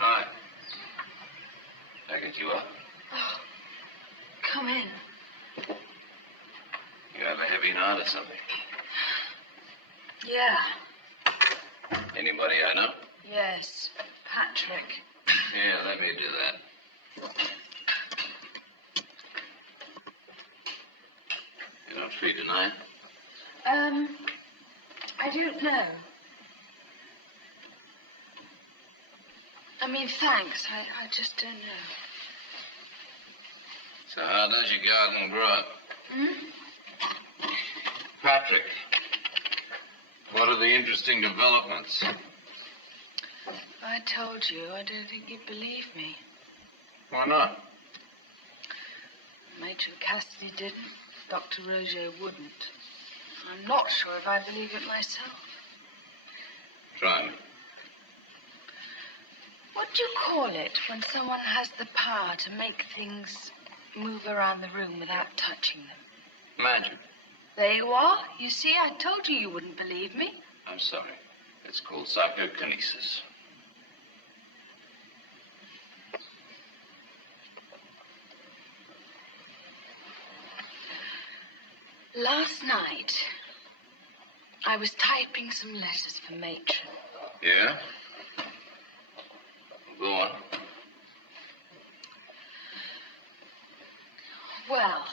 Hi. I get you up. Oh, come in. You have a heavy night or something? Yeah. Anybody I know? Yes, Patrick. Yeah, let me do that. You're not free tonight? I don't know. I mean, thanks. I just don't know. So how does your garden grow? Patrick, what are the interesting developments? I told you, I don't think you'd believe me. Why not? Matron Cassidy didn't. Dr. Roger wouldn't. I'm not sure if I believe it myself. Try me. What do you call it when someone has the power to make things move around the room without touching them? Magic. There you are. You see, I told you wouldn't believe me. I'm sorry. It's called psychokinesis. Last night, I was typing some letters for Matron. Yeah? Go on. Well,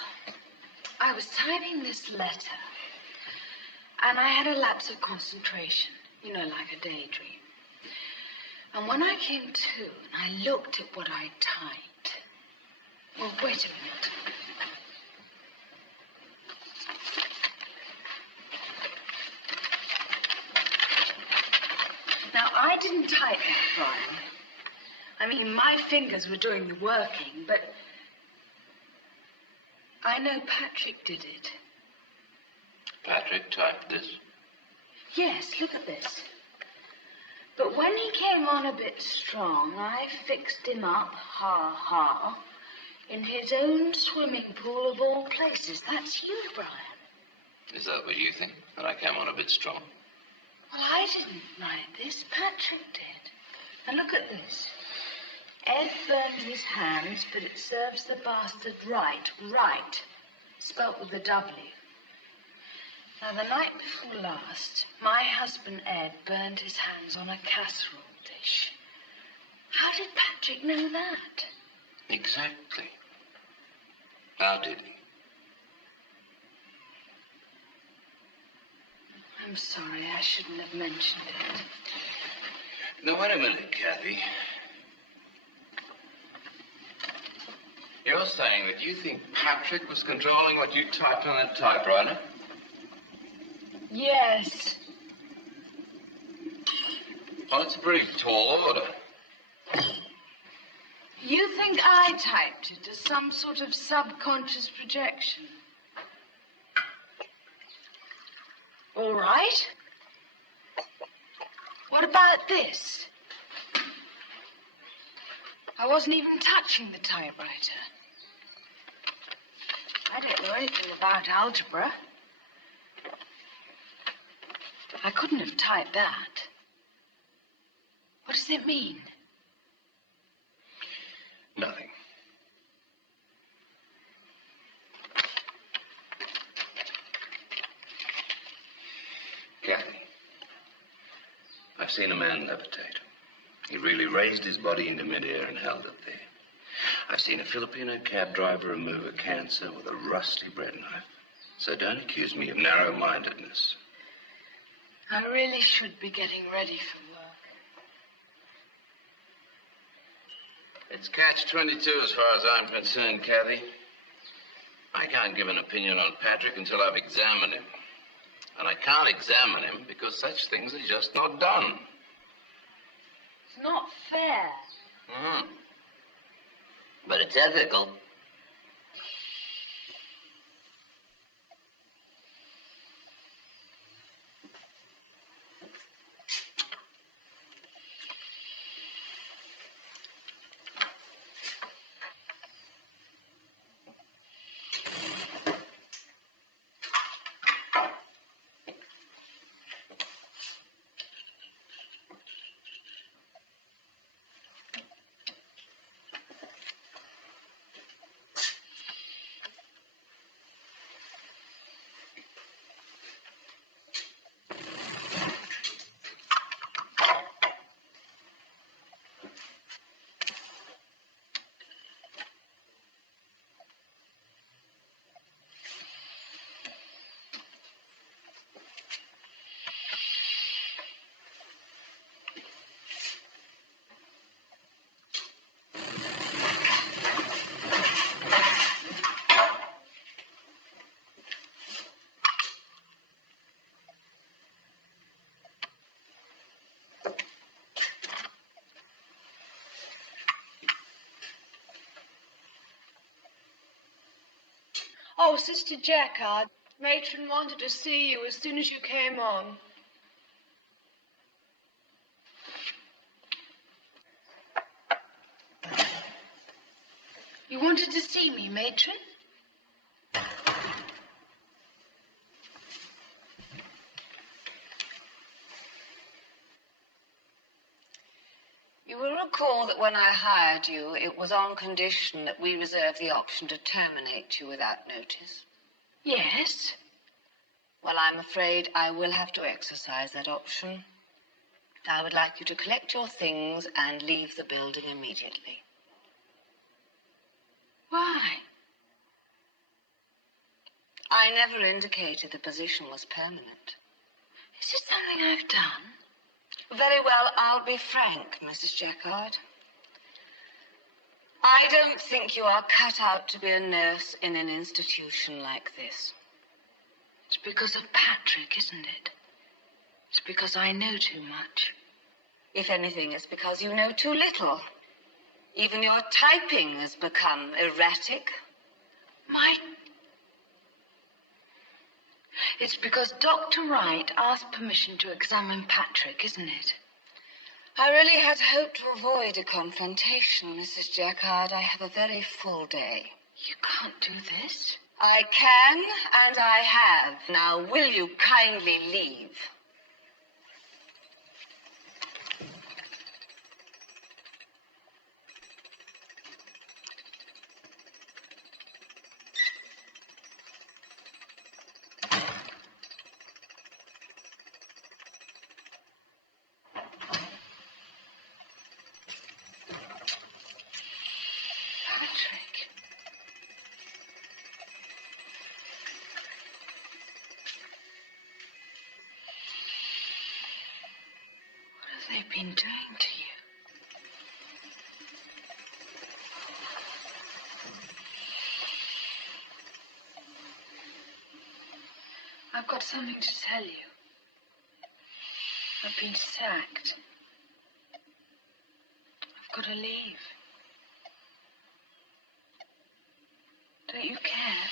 I was typing this letter, and I had a lapse of concentration, you know, like a daydream. And when I came to and I looked at what I typed, well, wait a minute. Now, I didn't type that, Brian. I mean, my fingers were doing the working, but I know Patrick did it. Patrick typed this? Yes, look at this. But when he came on a bit strong, I fixed him up, ha, in his own swimming pool of all places. That's you, Brian. Is that what you think? That I came on a bit strong? Well, I didn't write this. Patrick did. And look at this. Ed burned his hands, but it serves the bastard right. Right. Spelt with a W. Now, the night before last, my husband Ed burned his hands on a casserole dish. How did Patrick know that? Exactly. How did he? I'm sorry, I shouldn't have mentioned it. Now, wait a minute, Kathy. You're saying that you think Patrick was controlling what you typed on that typewriter? Yes. Well, it's a pretty tall order. You think I typed it as some sort of subconscious projection? All right. What about this? I wasn't even touching the typewriter. I don't know anything about algebra. I couldn't have typed that. What does it mean? Nothing. Kathy, I've seen a man levitate. He really raised his body into midair and held it there. I've seen a Filipino cab driver remove a cancer with a rusty bread knife. So don't accuse me of narrow-mindedness. I really should be getting ready for work. It's catch-22 as far as I'm concerned, Kathy. I can't give an opinion on Patrick until I've examined him. And I can't examine him because such things are just not done. It's not fair. Mm-hmm. But it's ethical. Oh, Sister Jacquard, Matron wanted to see you as soon as you came on. You wanted to see me, Matron? You will recall that when I hired you, it was on condition that we reserve the option to terminate you without notice. Yes. Well, I'm afraid I will have to exercise that option. I would like you to collect your things and leave the building immediately. Why? I never indicated the position was permanent. Is it something I've done? Very well, I'll be frank, Mrs. Jacquard. I don't think you are cut out to be a nurse in an institution like this. It's because of Patrick, isn't it? It's because I know too much. If anything, it's because you know too little. Even your typing has become erratic. It's because Dr. Wright asked permission to examine Patrick, isn't it? I really had hoped to avoid a confrontation, Mrs. Jacquard. I have a very full day. You can't do this. I can, and I have. Now, will you kindly leave? trick. What have they been doing to you? I've got something to tell you. I've been sacked. I've got to leave. Don't you care?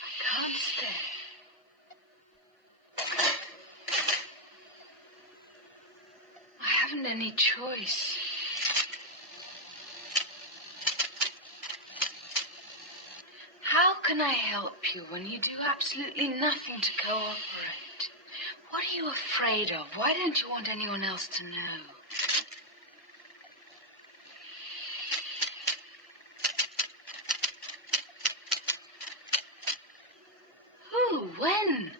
I can't stay. I haven't any choice. How can I help you when you do absolutely nothing to cooperate? What are you afraid of? Why don't you want anyone else to know? Who? When?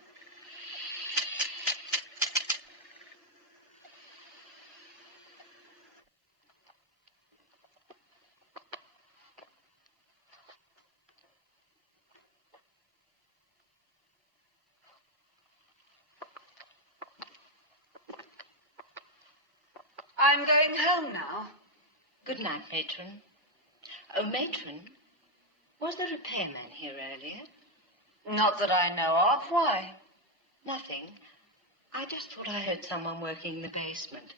I'm going home now. Good night, matron. Oh, matron, was the repairman here earlier? Not that I know of. Why? Nothing. I just thought I heard someone working in the basement.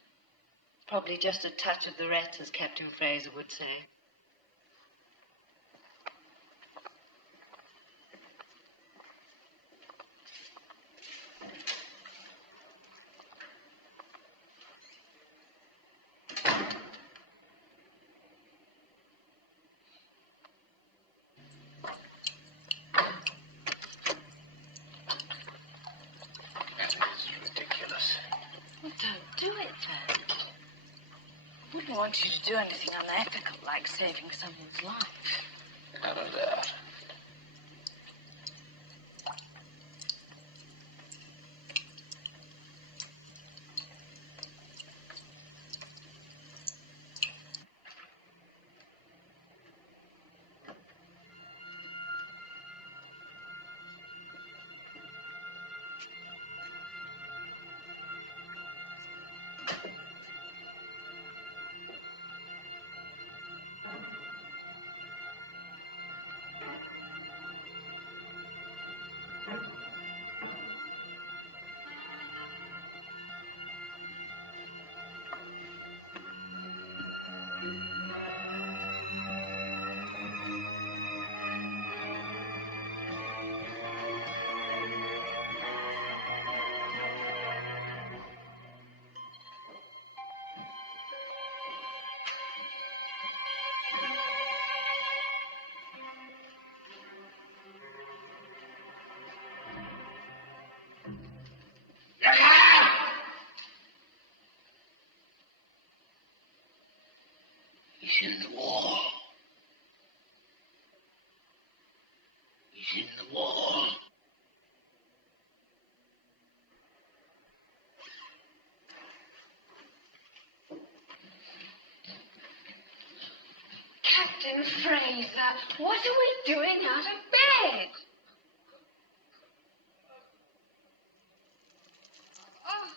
Probably just a touch of the rats, as Captain Fraser would say. Well, don't do it then. I wouldn't want you to do anything unethical, like saving someone's life. None of that. He's in the wall. He's in the wall. Captain Fraser, what are we doing out of bed? Oh.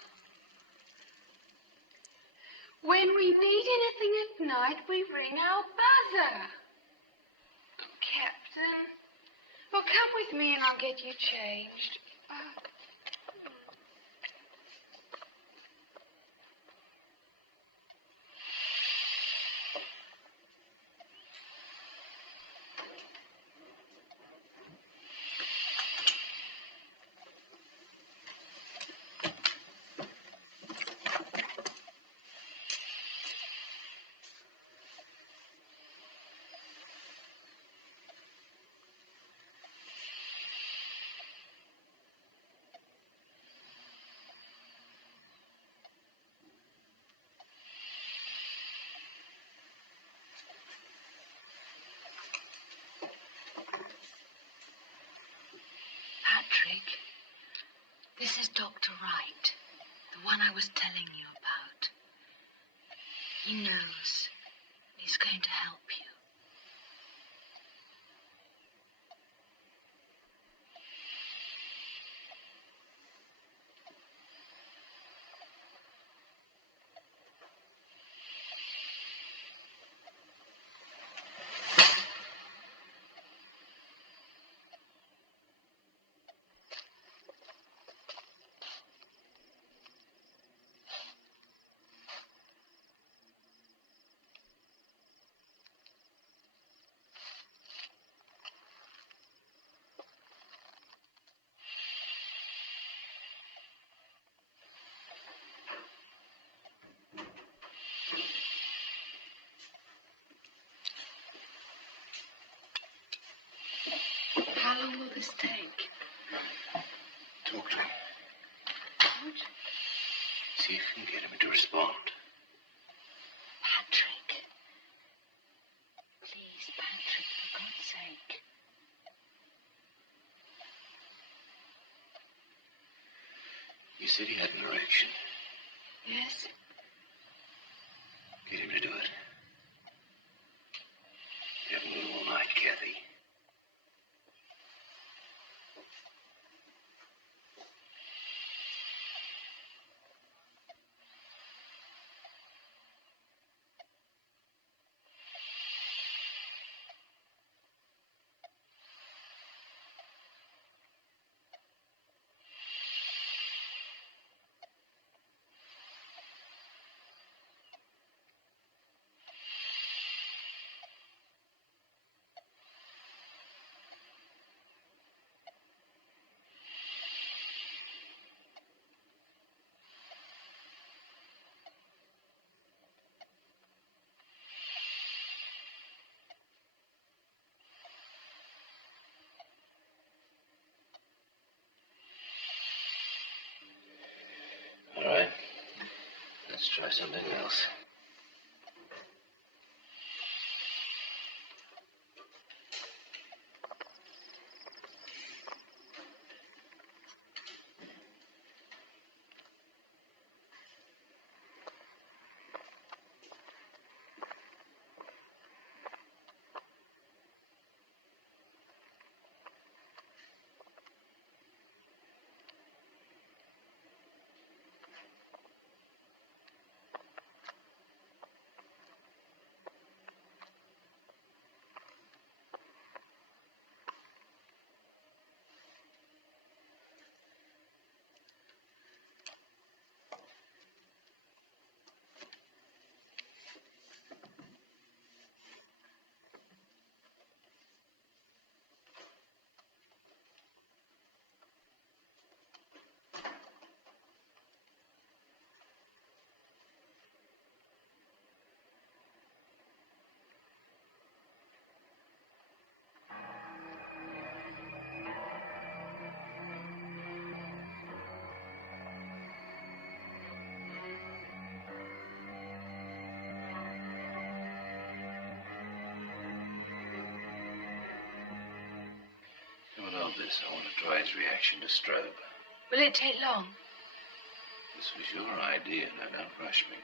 When we need anything at night, we ring our buzzer. Captain, well, come with me and I'll get you changed. This is Dr. Wright, the one I was telling you about. He knows. He's going to help you. How long will this take? Talk to him. What? See if you can get him to respond. Patrick. Please, Patrick, for God's sake. You said he had an erection. Yes? Get him to do it. You haven't got all night, Kathy. All right. Let's try something else. This. I want to try his reaction to strobe. Will it take long? This was your idea. Now, don't rush me.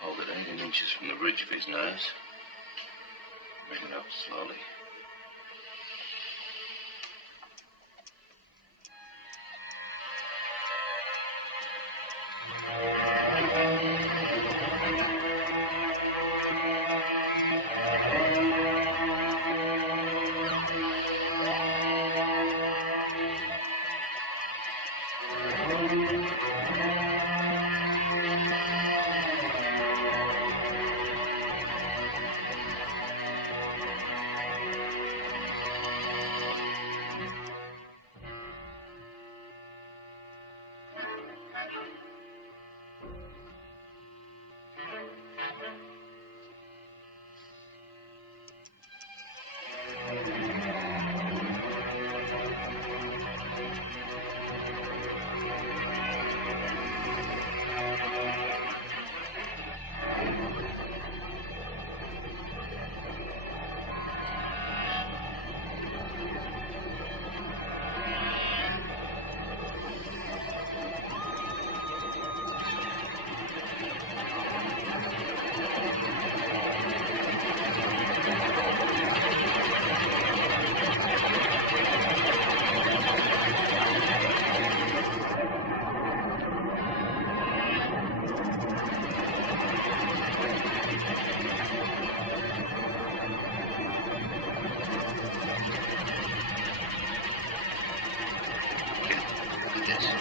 Hold it 18 inches from the ridge of his nose. Bring it up slowly. Yes.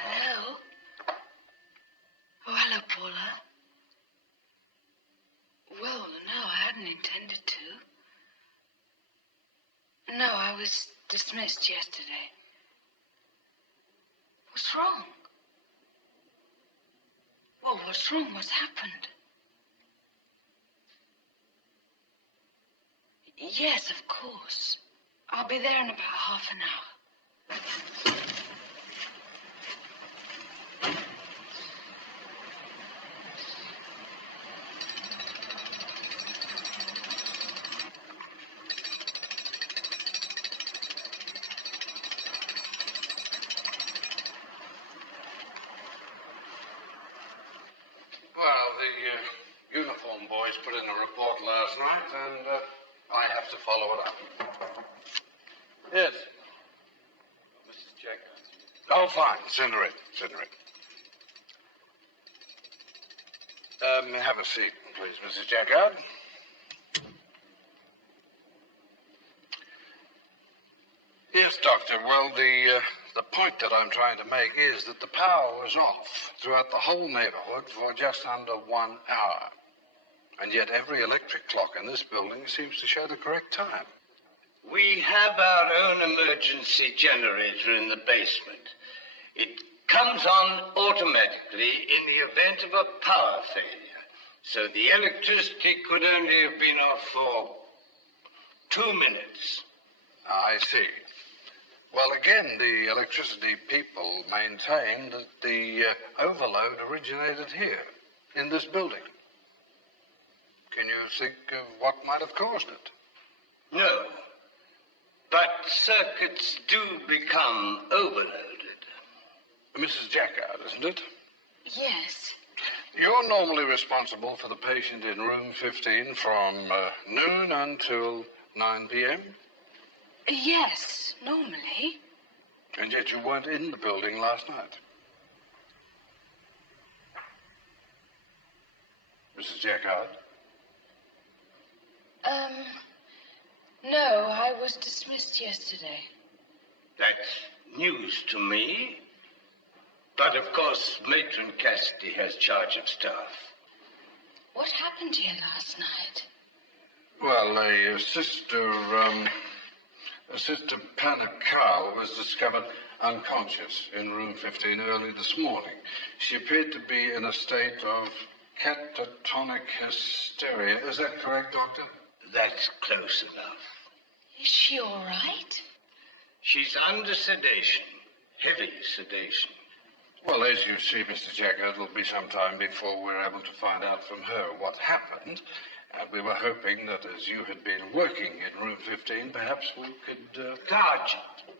Hello? Oh, hello, Paula. Well, no, I hadn't intended to. No, I was dismissed yesterday. What's wrong? Well, what's wrong? What's happened? Yes, of course. I'll be there in about half an hour. Well, the uniform boys put in a report last night, and I have to follow it up. Yes. Mrs. Jacob. Oh, fine. Send her in. Send her in. Have a seat, please, Mrs. Jacob. Yes, Doctor. Well, the point that I'm trying to make is that the power was off throughout the whole neighborhood for just under 1 hour. And yet every electric clock in this building seems to show the correct time. We have our own emergency generator in the basement. It comes on automatically in the event of a power failure. So the electricity could only have been off for 2 minutes. I see. Well, again, the electricity people maintain that the overload originated here, in this building. Can you think of what might have caused it? No. But circuits do become overloaded. Mrs. Jackard, isn't it? Yes. You're normally responsible for the patient in room 15 from noon until 9 p.m.? Yes, normally. And yet you weren't in the building last night. Mrs. Jackard? No, I was dismissed yesterday. That's news to me. But of course, Matron Cassidy has charge of staff. What happened here last night? Well, a Sister Panakal was discovered unconscious in room 15 early this morning. She appeared to be in a state of catatonic hysteria. Is that correct, Doctor? That's close enough. Is she all right? She's under sedation, heavy sedation. Well, as you see, Mr. Jaggard, it'll be some time before we're able to find out from her what happened. We were hoping that as you had been working in room 15, perhaps we could... Sergeant,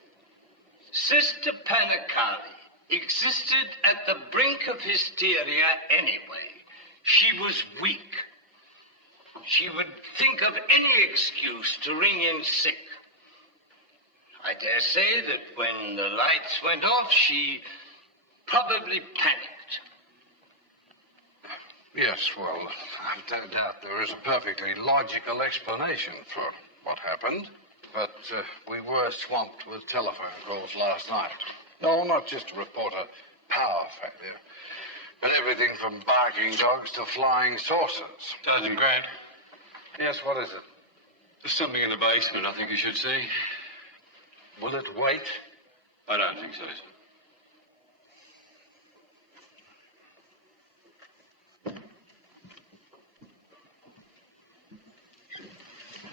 Sister Panakali existed at the brink of hysteria anyway. She was weak. She would think of any excuse to ring in sick. I dare say that when the lights went off, she probably panicked. Yes, well, I don't doubt there is a perfectly logical explanation for what happened. But we were swamped with telephone calls last night. No, not just to report a power failure, but everything from barking dogs to flying saucers. Sergeant Grant, Yes, what is it? there's something in the basement I think you should see. Will it wait? I don't think so, sir.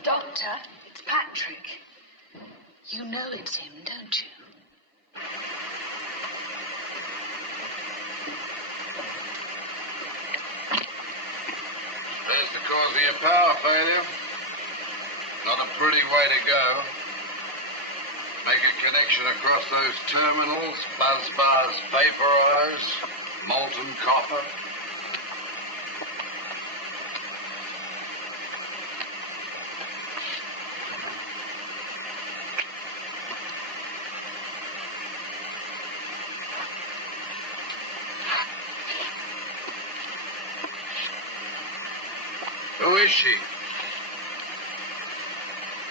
Doctor, it's Patrick. You know it's him, don't you? There's the cause of your power failure. Not a pretty way to go. Make a connection across those terminals, buzz bars vaporize, molten copper. Who is she?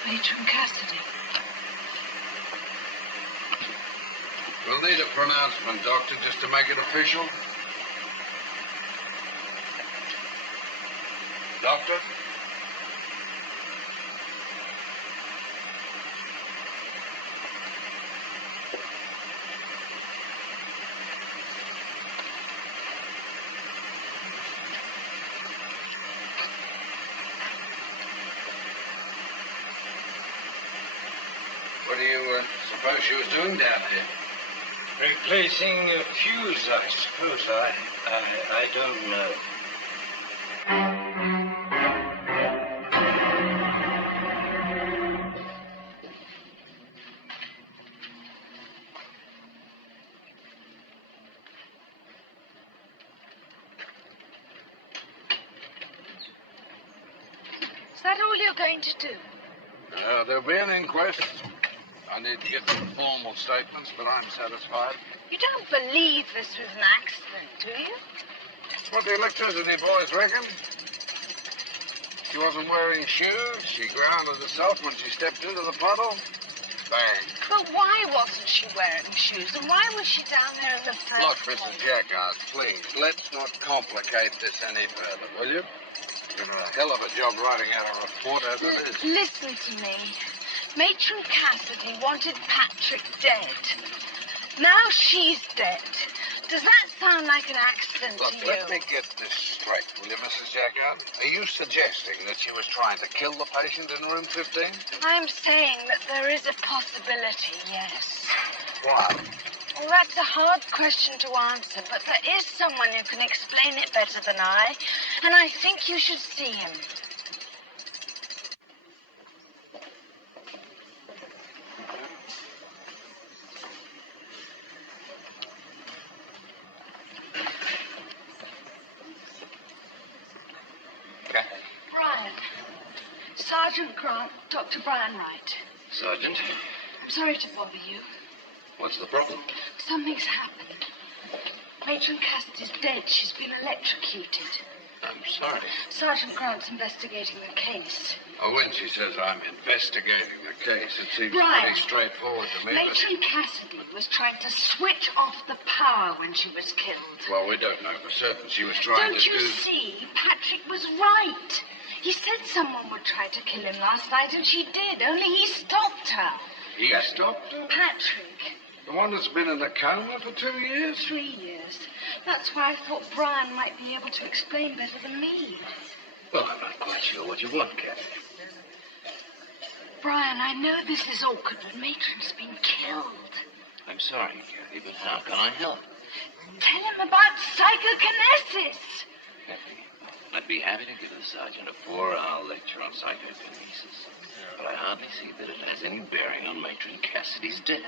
Matron Cassidy. We'll need a pronouncement, Doctor, just to make it official. Doctor? What do you suppose she was doing down here? Replacing a fuse, I suppose. I don't know. Is that all you're going to do? There'll be an inquest. I need to get some formal statements, but I'm satisfied. You don't believe this was an accident, do you? What the electricity boys reckon. She wasn't wearing shoes. She grounded herself when she stepped into the puddle. Bang. But why wasn't she wearing shoes? And why was she down there in the first Look, place? Mrs. Jacquard, please, let's not complicate this any further, will you? You've done a hell of a job writing out a report as it is. Listen to me. Matron Cassidy wanted Patrick dead. Now she's dead. Does that sound like an accident Look, to you? let me get this straight, will you, Mrs. Jacquard? Are you suggesting that she was trying to kill the patient in room 15? I'm saying that there is a possibility, yes. Why? Well, that's a hard question to answer, but there is someone who can explain it better than I, and I think you should see him. Brian. Sergeant Grant, Dr. Brian Wright. Sergeant, I'm sorry to bother you. what's the problem? Something's happened. Matron Cassidy's dead. She's been electrocuted. I'm sorry. Sergeant Grant's investigating the case. Oh, when she says I'm investigating the case, it seems Brian, pretty straightforward to me. Matron Cassidy was trying to switch off the power when she was killed. Well, we don't know for certain. She was trying Don't to you do... see? Patrick was right. He said someone would try to kill him last night, and she did, only he stopped her. He stopped her? Patrick. The one that's been in a coma for 2 years? 3 years. That's why I thought Brian might be able to explain better than me. Well, I'm not quite sure what you want, Kathy. Brian, I know this is awkward, but Matron's been killed. I'm sorry, Kathy, but how can I help? Tell him about psychokinesis. Kathy, I'd be happy to give the sergeant a 4-hour lecture on psychokinesis, but I hardly see that it has any bearing on Matron Cassidy's death.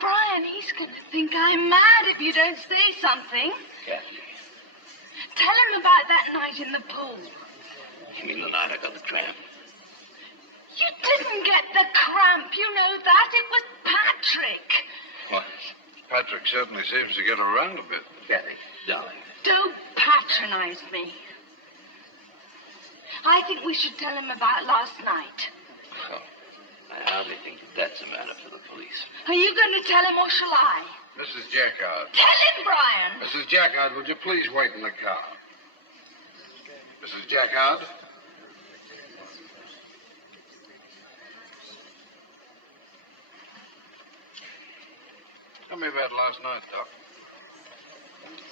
Brian, he's going to think I'm mad if you don't say something. Kathy, Tell him about that night in the pool. you mean the night I got the cramp? You didn't get the cramp, you know that. It was Patrick. Well, Patrick certainly seems to get around a bit. Kathy, darling. Don't patronize me. I think we should tell him about last night. Oh, I hardly think that's a matter for the police. Are you going to tell him or shall I? Mrs. Jacquard. Tell him, Brian. Mrs. Jacquard, would you please wait in the car? Mrs. Jacquard? Tell me about last night, Doc.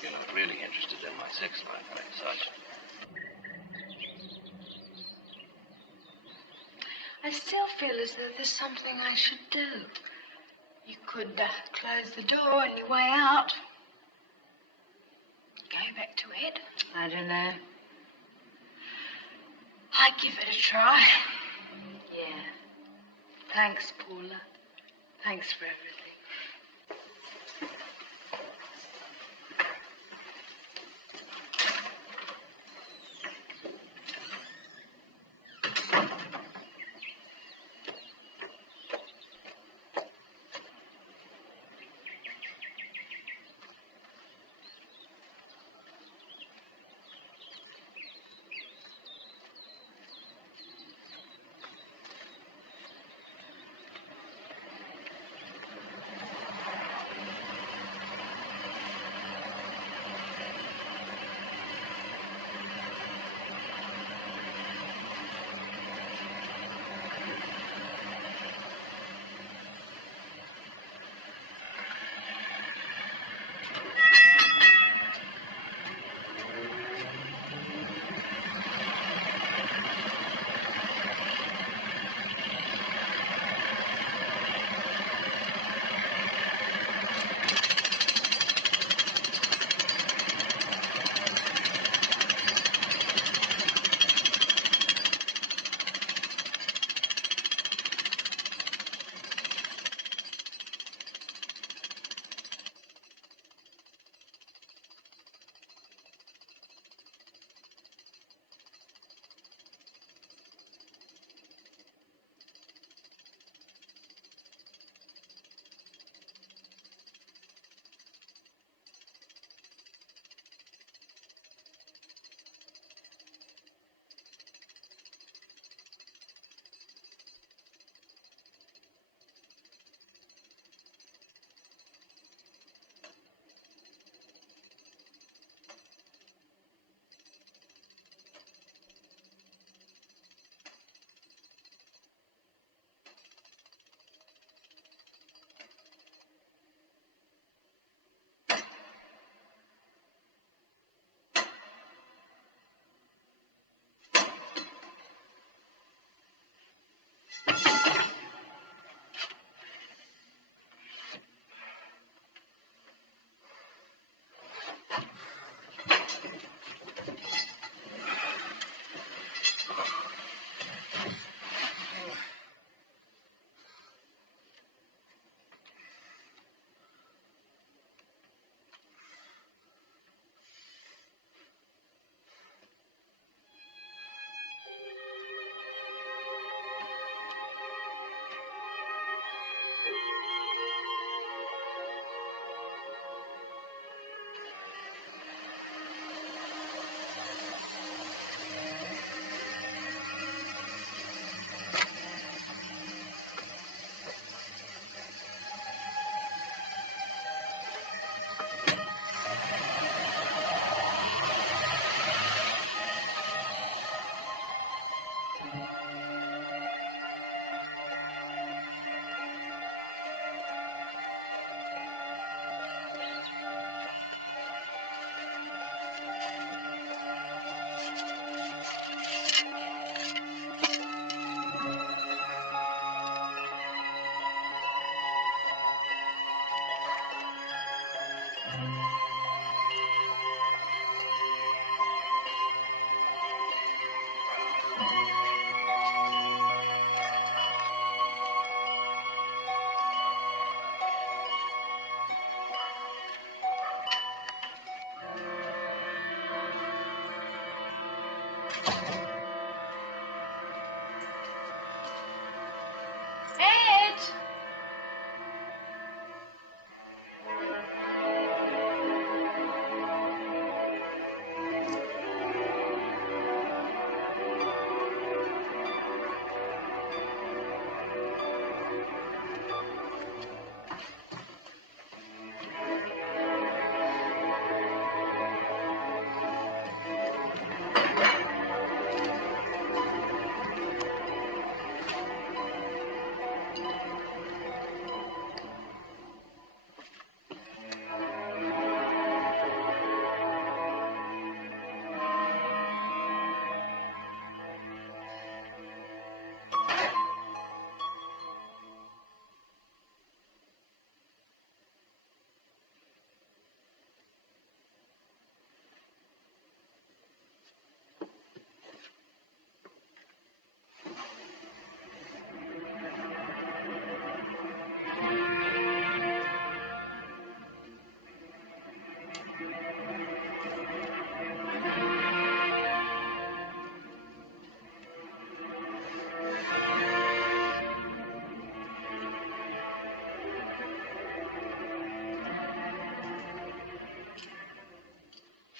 You're not really interested in my sex life, right, Sergeant? I still feel as though there's something I should do. You could close the door on your way out. Go back to Ed. I don't know. I'd give it a try. Yeah. Thanks, Paula. Thanks for everything.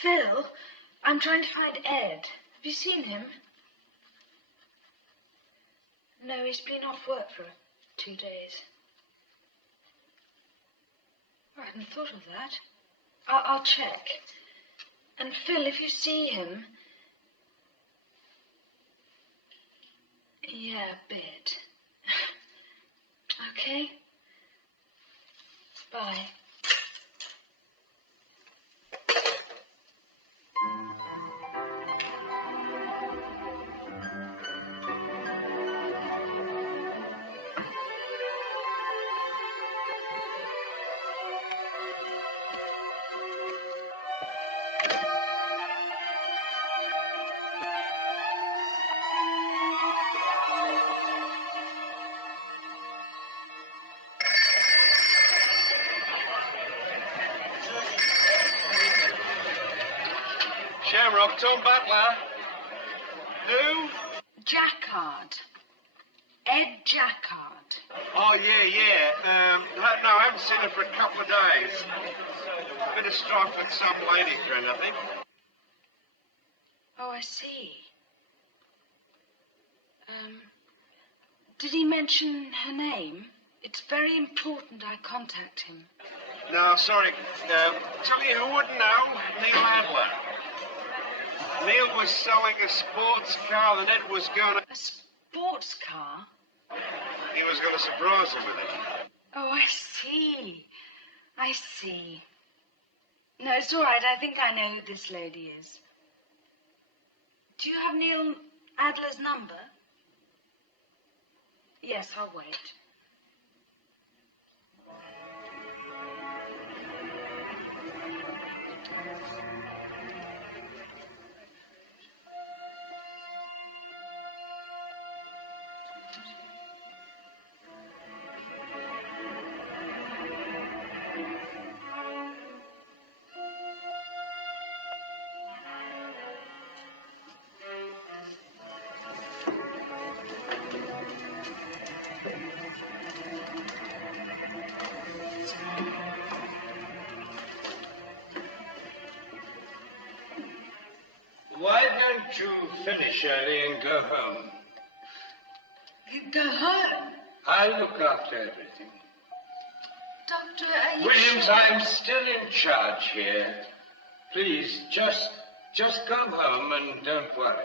Phil, I'm trying to find Ed. Have you seen him? No, he's been off work for 2 days. I hadn't thought of that. I'll check. And Phil, if you see him... Yeah, a bit. Okay? Bye. Shamrock, Tom Butler. Who? Jacquard. Ed Jacquard. Oh, yeah. No, I haven't seen her for a couple of days. Bit of strife with some lady friend, I think. Oh, I see. Did he mention her name? It's very important I contact him. No, sorry. Tell you who wouldn't know? Neil Adler. Neil was selling a sports car that Ed was going to... A sports car? He was going to surprise him with it. Oh, I see. I see. No, it's all right. I think I know who this lady is. Do you have Neil Adler's number? Yes, I'll wait. Why don't you finish early and go home? You go home? I'll look after everything. Doctor, are you Williams, sure? I'm still in charge here. Please, just go home and don't worry.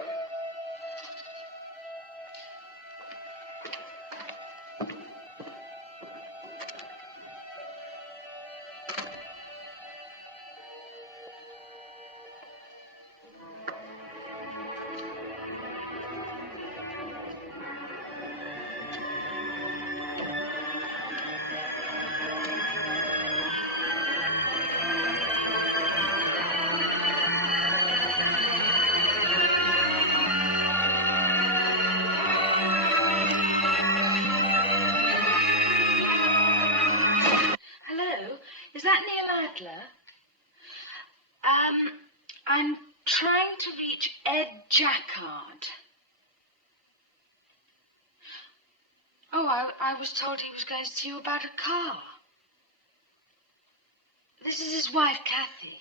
Hello? Is that Neil Adler? I'm trying to reach Ed Jacquard. Oh, I was told he was going to see you about a car. This is his wife, Kathy.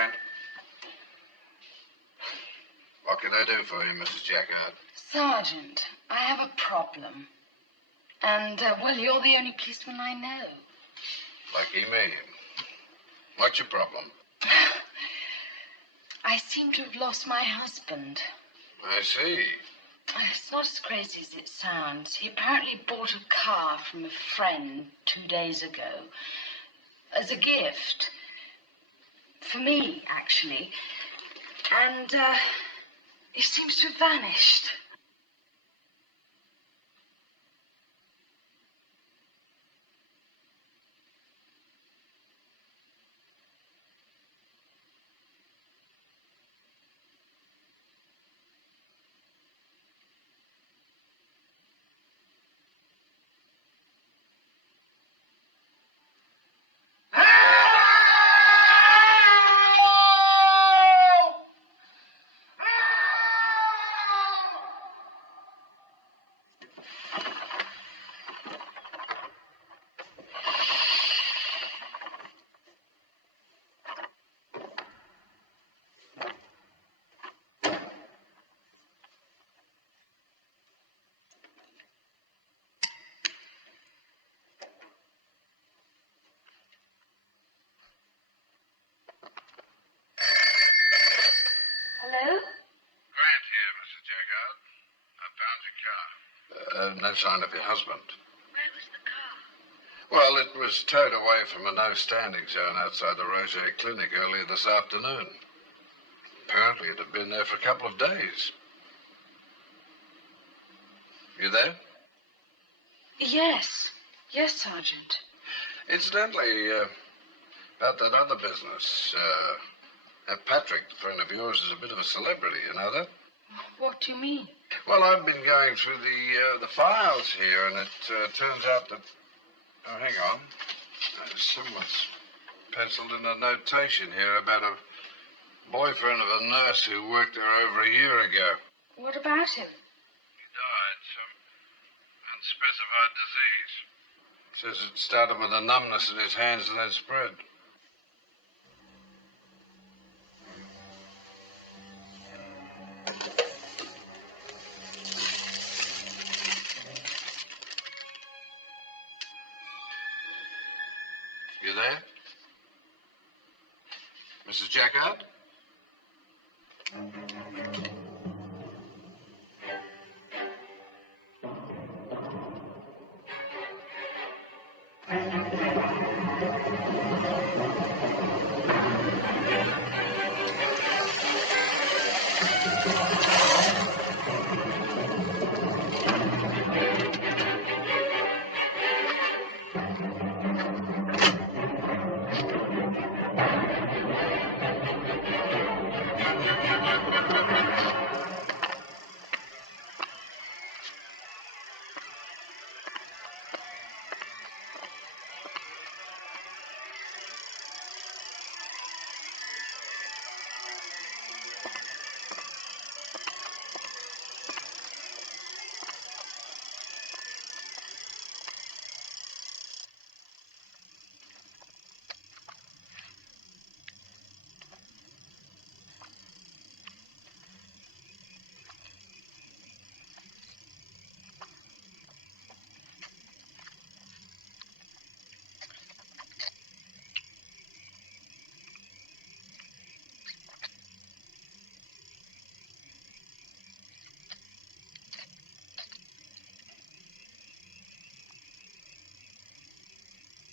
Grant. What can I do for you, Mrs. Jackard? Sergeant, I have a problem. And, well, you're the only policeman I know. Lucky me. What's your problem? I seem to have lost my husband. I see. It's not as crazy as it sounds. He apparently bought a car from a friend 2 days ago as a gift. For me, actually. And, he seems to have vanished. Hello? Grant here, Mrs. Jackard. I found your car. No sign of your husband. Where was the car? Well, it was towed away from a no-standing zone outside the Roger Clinic earlier this afternoon. Apparently it had been there for a couple of days. You there? Yes. Yes, Sergeant. Incidentally, about that other business, Patrick, a friend of yours, is a bit of a celebrity, you know that? What do you mean? Well, I've been going through the files here, and it turns out that... Oh, hang on. Someone's penciled in a notation here about a boyfriend of a nurse who worked there over a year ago. What about him? He died, some unspecified disease. Says it started with a numbness in his hands and then spread. You there? Mrs. Jackard?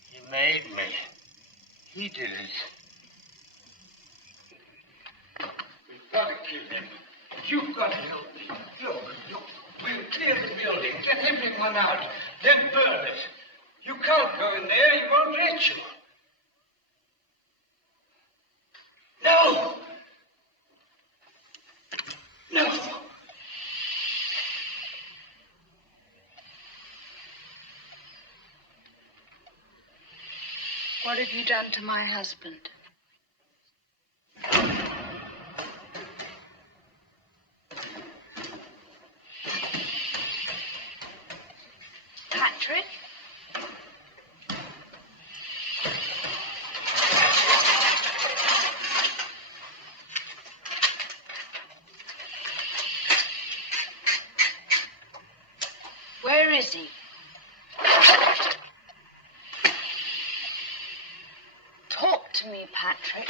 He made me. He did it. We've got to kill him. You've got to help me. Look. We'll clear the building, get everyone out, then burn it. You can't go in there. He won't let you. No! No! What have you done to my husband? Patrick? is he? Talk to me, Patrick.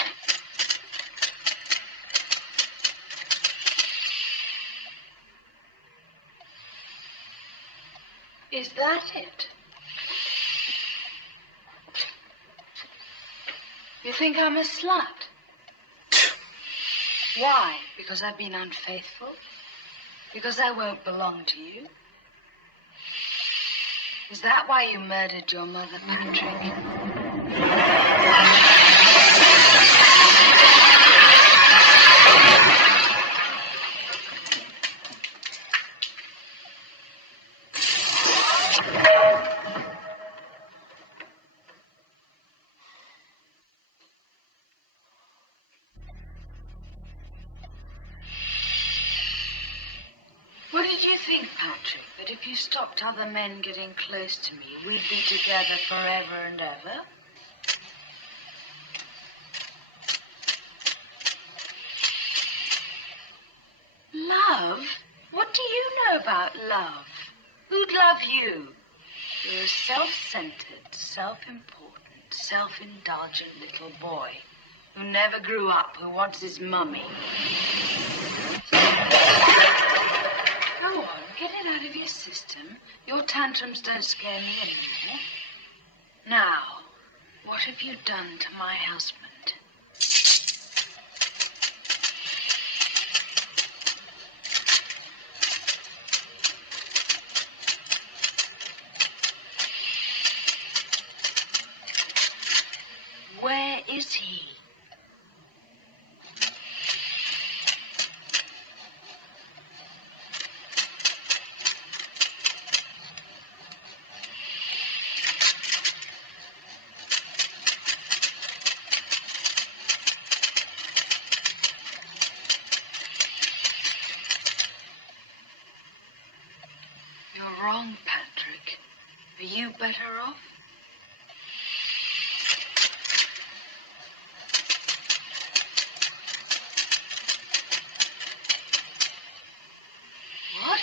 Is that it? You think I'm a slut? Why? Because I've been unfaithful? Because I won't belong to you? Is that why you murdered your mother, Patrick? What did you think, Patrick? That if you stopped other men getting close to me, we'd be together forever and ever? Love? What do you know about love? Who'd love you? You're a self-centered, self-important, self-indulgent little boy who never grew up, who wants his mummy. Go on, get it out of your system. Your tantrums don't scare me anymore. Now, what have you done to my husband? Where is he? You're wrong, Patrick. Are you better off? What?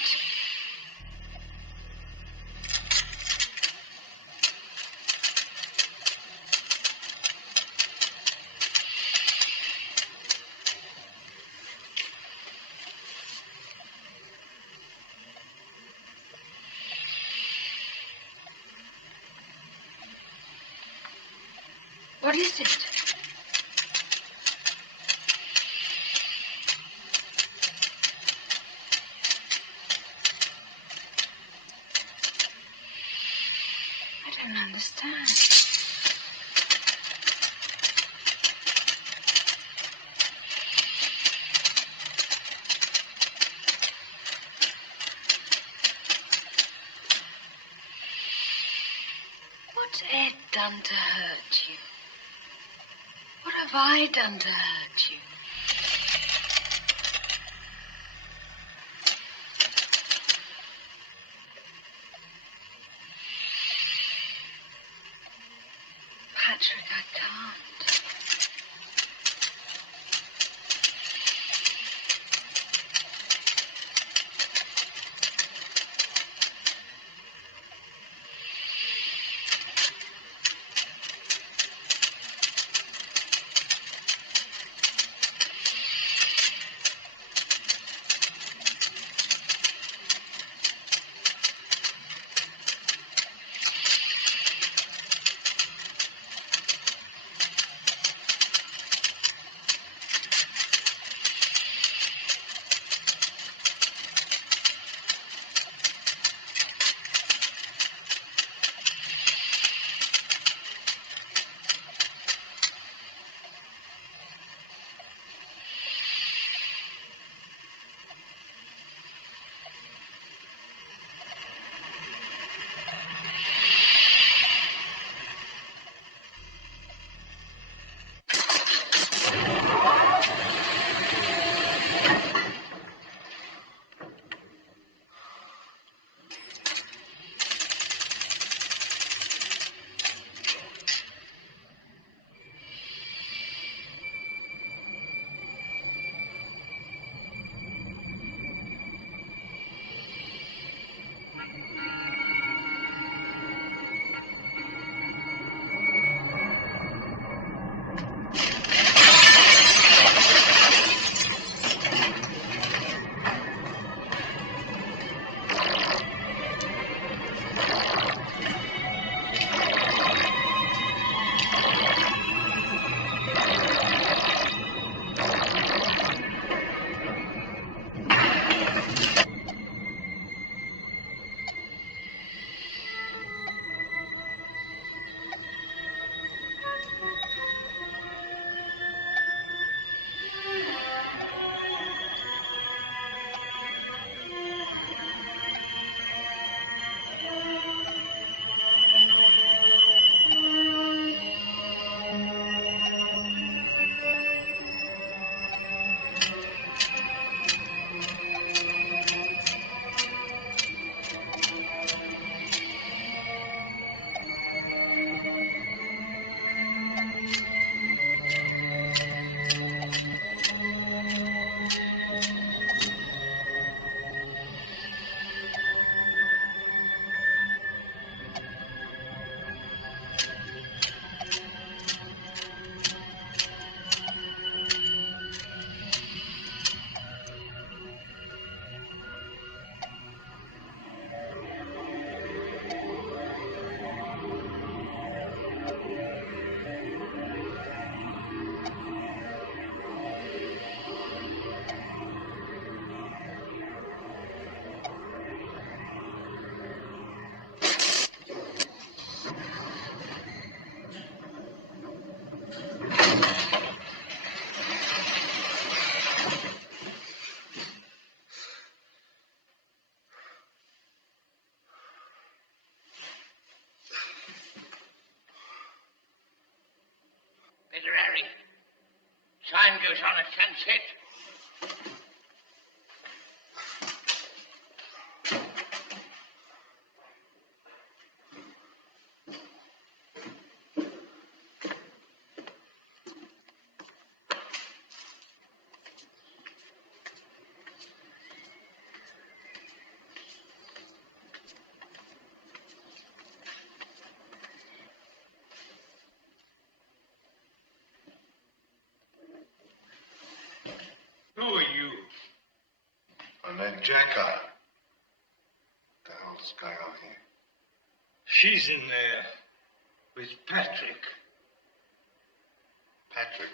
What is it? I don't understand. What's Ed done to hurt you? What have I done to hurt you? Patrick, I can't. Little Harry, time goes on at sunset. Who are you? I'm named Jacquard. What the hell's going on here? She's in there with Patrick. Patrick.